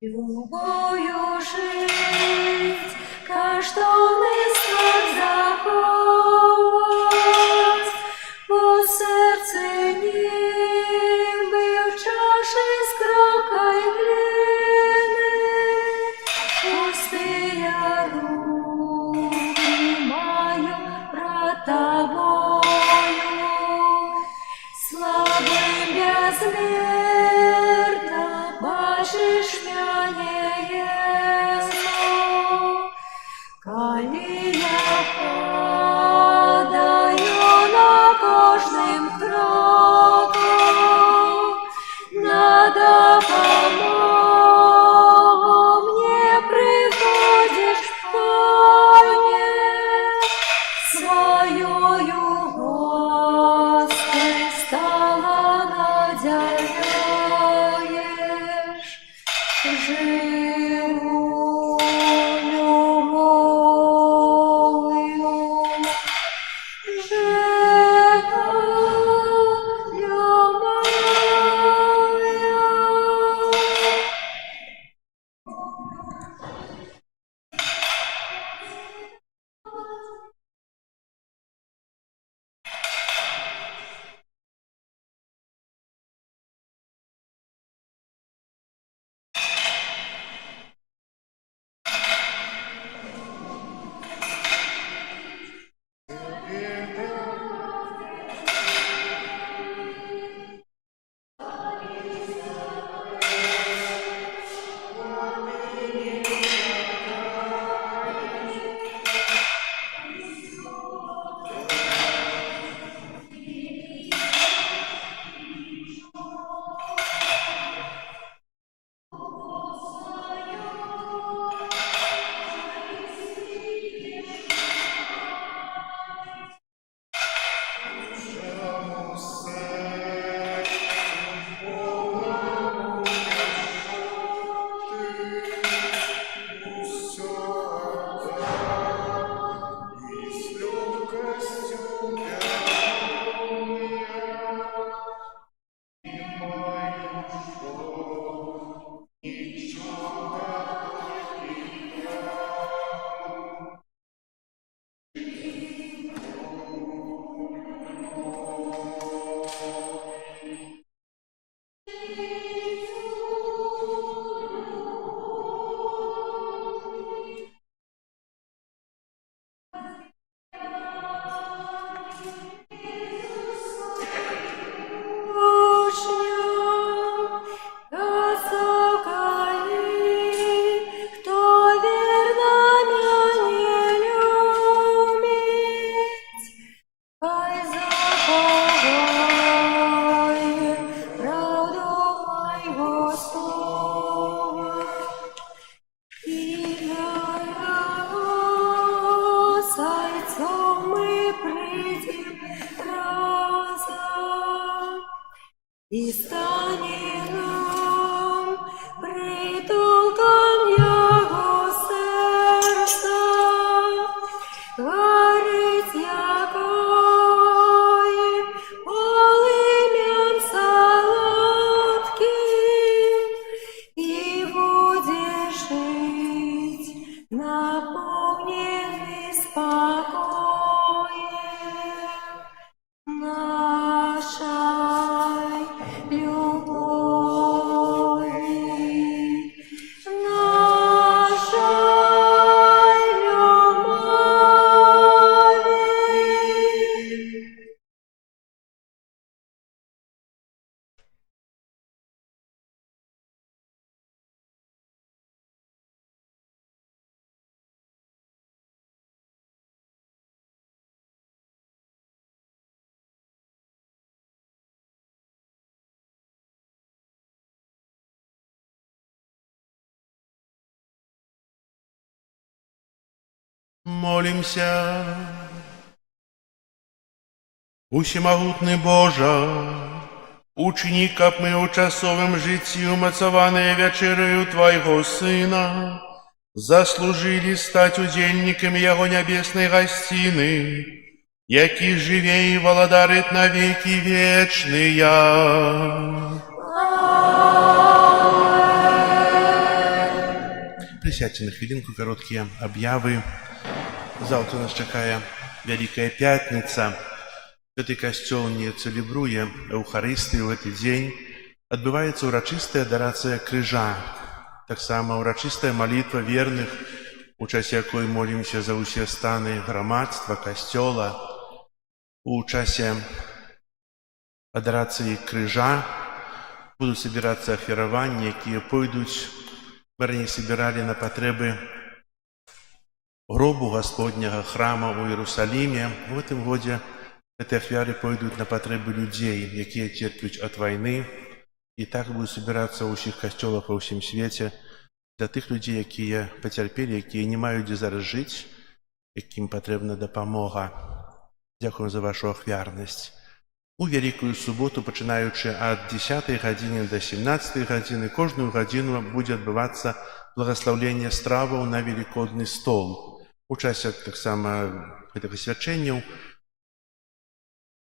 любовью жить, каждый скак заховать, по сердце ним был чаши с крокой глины, пустые руки мою пред Тобою, слабым безмерно бачишь меня коли я падаю на кожным кроком, на допомогу мне приходишь в войне, своёю Господь стала надягаешь, живу любовью. і стане нам притулком Його серця, горить якої полым'ям солодким, і буде жить наповнений спокоєм нашей любові, нашей любові. Молимся. Усемогутний Боже, учини, каб ми у часовым житті, умацованные вечерею Твоего Сына, заслужили стать удельниками Его небесной гостины, які живе и володарит на веки вечные. Присядьте на хвилинку, короткие объявы. Завтра нас чакае Вялікая Пятніца. Гэты касцёл не цэлебруе Эўхарыстыю ў гэты дзень. Адбываецца ўрачыстая адарацыя крыжа. Таксама ўрачыстая малітва верных, у часе якой молімся за ўсе станы грамадства, касцёла. У часе адарацыі крыжа будуць собірацца ахвяраванні, якія пойдуць, раней собіралі на патрэбы гробу Господняга храма ў Іерусаліме. У гэтым годзе гэтыя ахвяры пойдуць на патрэбы людзей, якія церпюць ад вайны, і так будуць собірацца ў ўсіх касцёлах па ўсім свеце для тых людзей, якія пацярпелі, якія не маюць дзе зараз жыць, якім патрэбна дапамога. Дзякуем за вашу ахвярнасць. У Вялікую суботу, пачынаючы ад 10 гадзіны до 17 гадзіны, кожную гадзіну будзе адбывацца благаслаўленне страваў на велікодны стол. У часе таксама гэтага свячэнняў,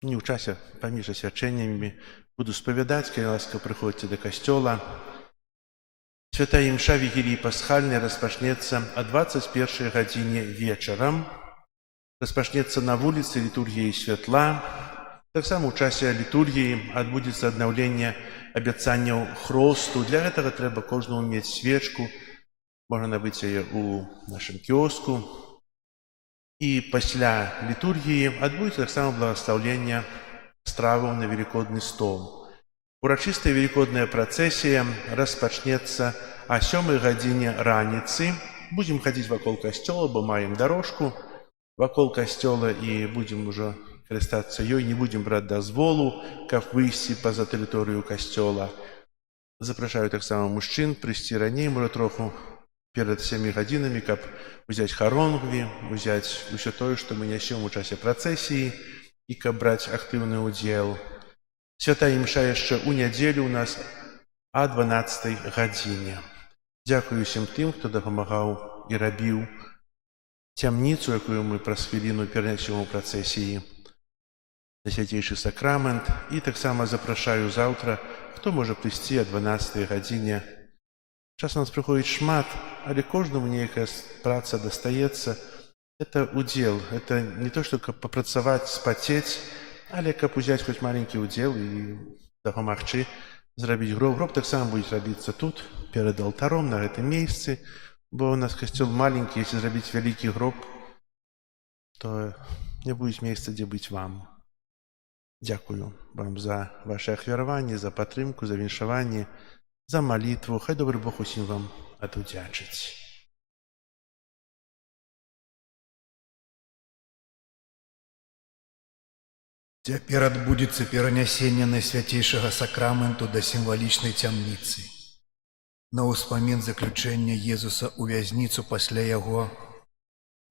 не ў часе, паміж свячэннямі, буду спавядаць, калі ласка, прыходзьце да касцёла. Святая імша вігіліі пасхальнай распачнецца о 21 гадзіне вечарам. Распачнецца на вуліцы літургіі святла. Таксама ў часе літургіі адбудзецца аднаўленне абяцанняў хросту. Для гэтага трэба кожнаму мець свечку. Можна набыць яе ў нашым кіоску. І пасля літургіі адбудзецца таксама благаслаўленне страваў на велікодны стол. Урачыстая велікодная працэсія распачнецца о 7 гадзіне раніцы. Будзем хадзіць вакол касцёла, бо маем дарожку вакол касцёла і будзем ужо карыстацца ёй, не будзем браць дазволу, каб выйсці па-за тэрыторыю касцёла. Запрашаю таксама мужчын прыйсці раней, можа троху перад 7 гадзінамі, каб узяць харонгві, узяць усё тое, што мы нясём у часе працэсіі, і каб браць актыўны ўдзел. Святая імша яшчэ ў нядзелю у нас о 12 гадзіне. Дзякую усім тым, хто дапамагаў і рабіў цямніцу, якую мы праз хвіліну перанясём у працэсіі на свяцейшы сакрамент. І таксама запрашаю заўтра, хто можа прыйсці о 12 гадзіне. Час у нас прыходзіць шмат, але кожнаму нейкая праца дастаецца. Это удзел, это не то, што каб папрацаваць, спацець, але каб узяць хоць маленькі ўдзел і дапамагчы зрабіць гроб. Гроб таксама будзе рабіцца тут, перад алтаром, на гэтым месцы, бо у нас касцёл маленькі, если зрабіць вялікі гроб, то не будзе месца, дзе быць вам. Дзякую вам за ваше ахвяраванне, за падтрымку, за віншаванне, за малітву. Хай добры Бог усім вам адудзячыць. Цяпер адбудзецца перанясенне найсвяцейшага сакраменту да сімвалічнай цямніцы. На ўспамін заключэння Езуса ў вязніцу пасля яго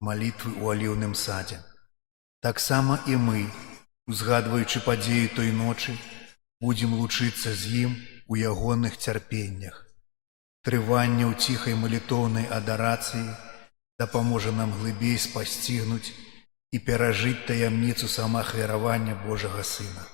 малітвы ў аліўным садзе. Таксама і мы, узгадваючы падзеі той ночы, будзем лучыцца з ім у ягоных цярпеннях. Трыванне ў ціхай малітоўнай адарацыі дапаможа нам глыбей спасцігнуць і перажыць таямніцу самаахвяравання Божага Сына.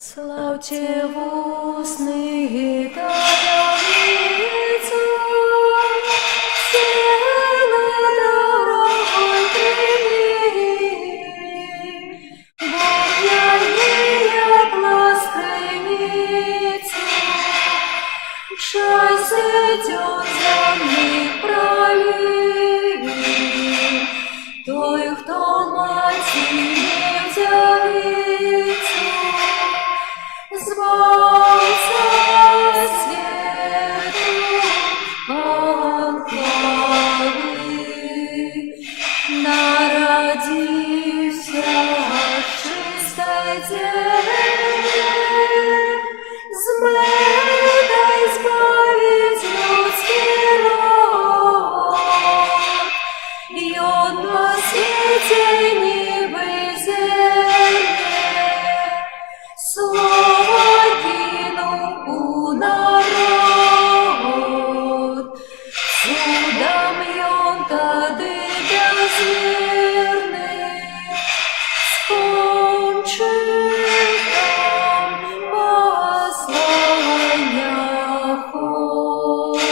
Славьте в устные таямницу, силы дорогой прими. Бог яснее плоскойницу, час идет земный проливи. Той, кто матери вдовицу, звался свету анклавы, народился от чистой девы, змытой избавить людский род, и он на свете небы земле слово кинул у народ, судом ён тады безмерный скончив там послання ход,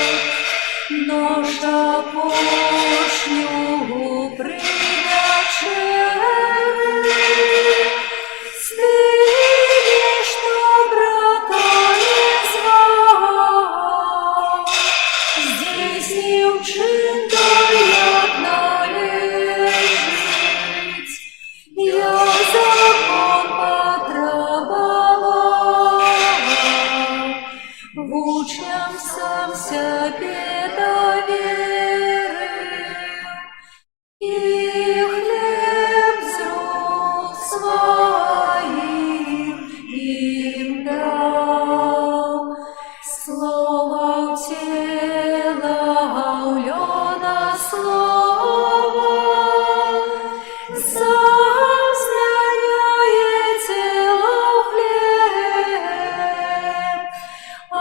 ноша пошню придачери, стыдни, что брата не звал, здійснив чин той, як належить, як закон потребовал, в учням сам себе доверил, и хлеб з рук своих им дал. Слово в тело улёно слово, сам зменяет тело в хлеб, а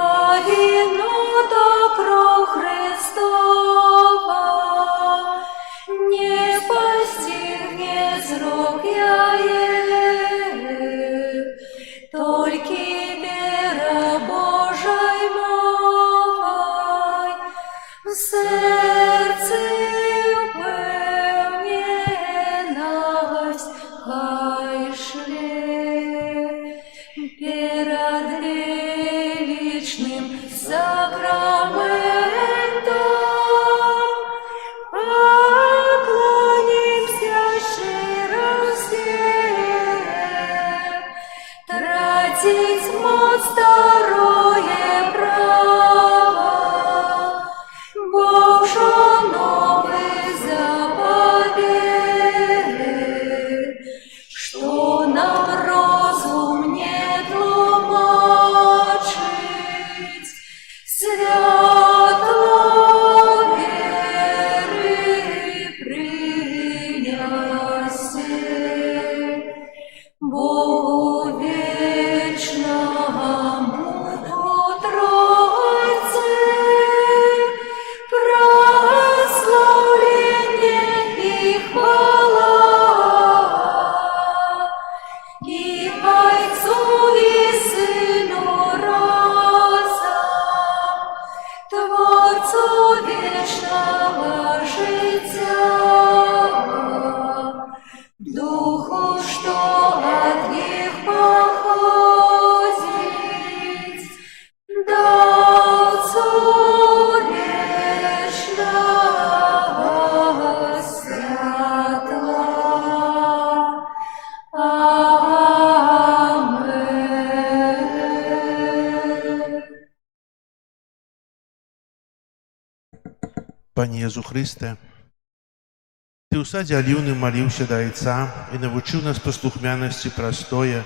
вино да кров Пане Єзу Христе, Ты ў садзе аліўным маліўся да Айца і навучыў нас паслухмянасці праз тое,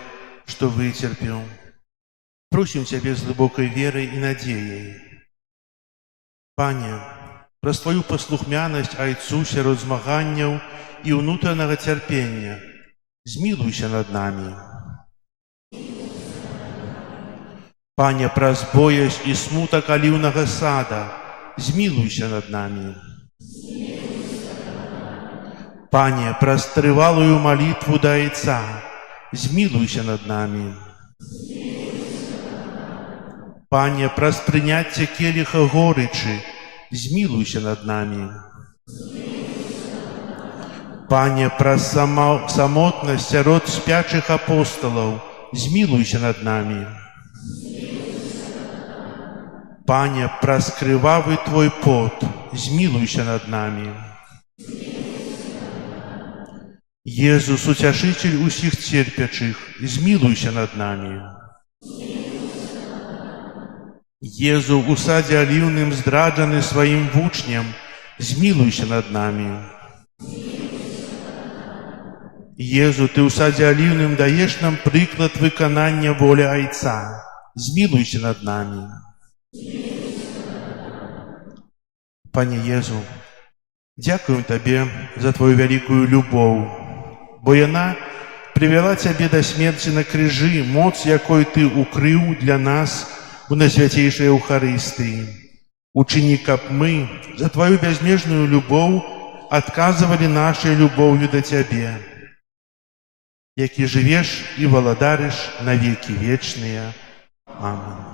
што выцерпеў. Просім Цябе з глыбокай верай і надзеяй. Пане, праз Твою паслухмянасць Айцу сярод змаганняў і ўнутранага цярпення змілуйся над намі. Пане, праз боязь і смутак аліўнага сада змілуйся над намі. Пане, праз трывалую малітву да Айца змілуйся над намі. Пане, праз прыняцце келіха горычы змілуйся над намі. Пане, праз самотнасць сярод спячых апосталаў змілуйся над намі. Пане, праз крывавы Твой пот змілуйся над намі. Езус, уцяшыцель усіх церпячых, змілуйся над намі. Езу, у садзе аліўным здраджаны сваім вучням, змілуйся над намі. Езу, Ты ў садзе аліўным даеш нам прыклад выканання волі Айца, змілуйся над намі. Пане Езу, дзякуем Табе за Твою вялікую любоў, бо яна прывяла Цябе да смерці на крыжы, моц якой Ты укрыў для нас у найсвяцейшай Еўхарыстыі. Учыні, каб мы за Твою бязмежную любоў адказвалі нашай любоўю да Цябе, які жывеш і валадарыш на векі вечныя. Амин.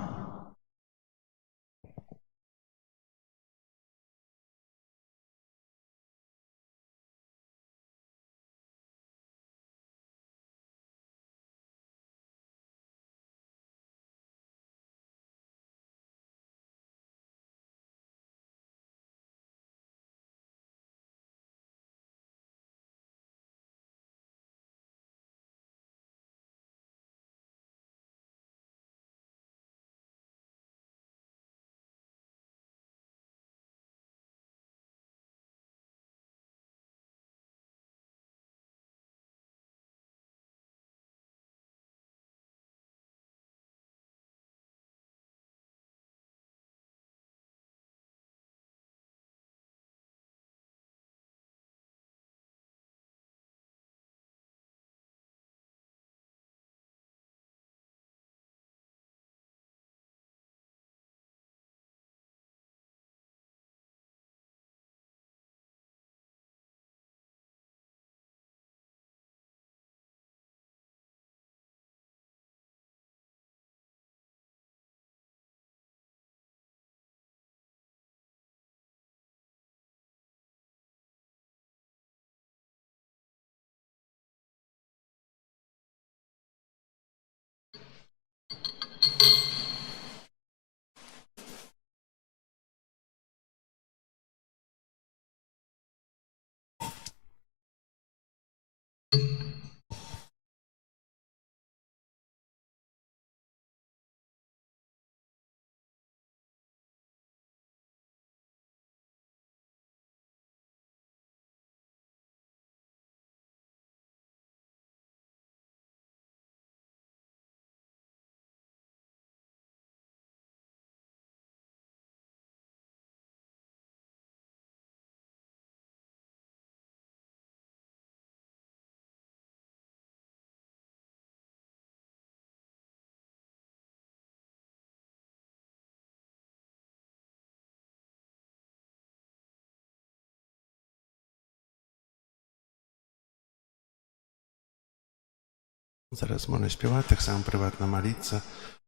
Зараз можна співати, так само приватно молитися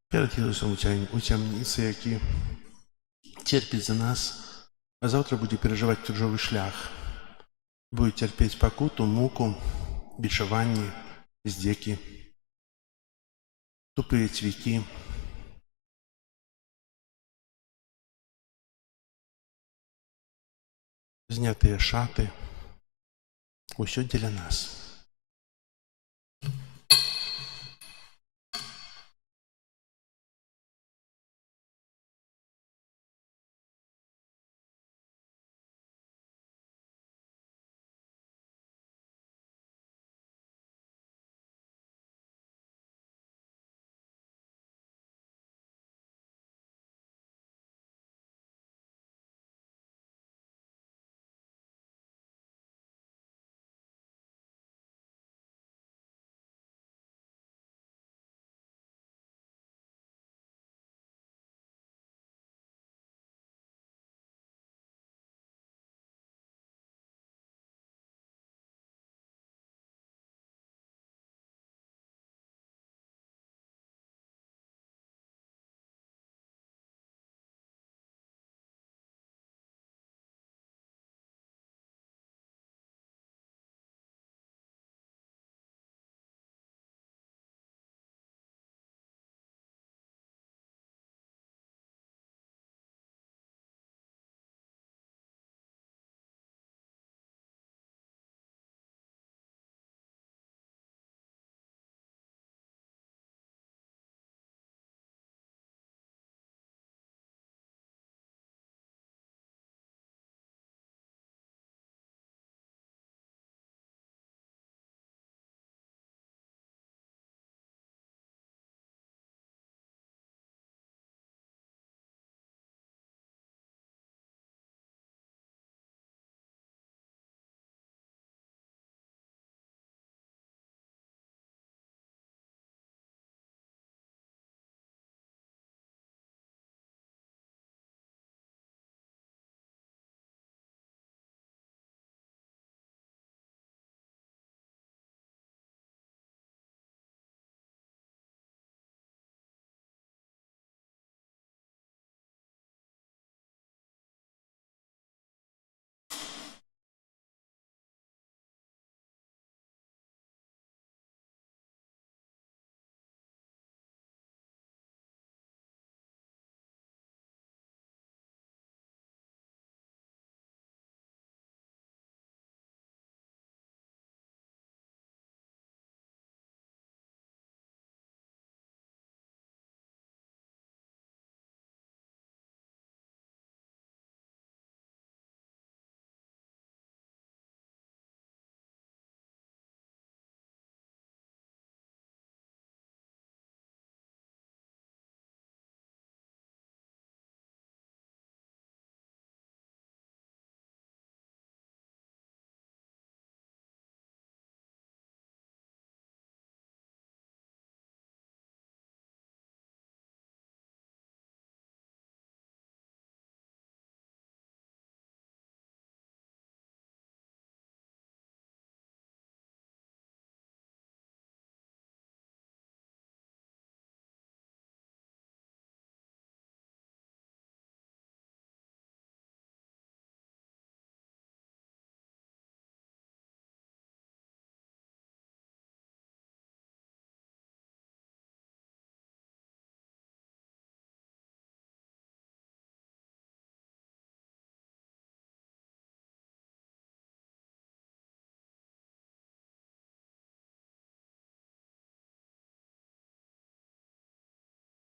перед Ісусом у тямниці, який терпить за нас, а завтра буде переживати крижовий шлях. Буде терпіти покуту, муку, бичування, здеки, тупые цвіки. Знятые шаты. Усё для нас.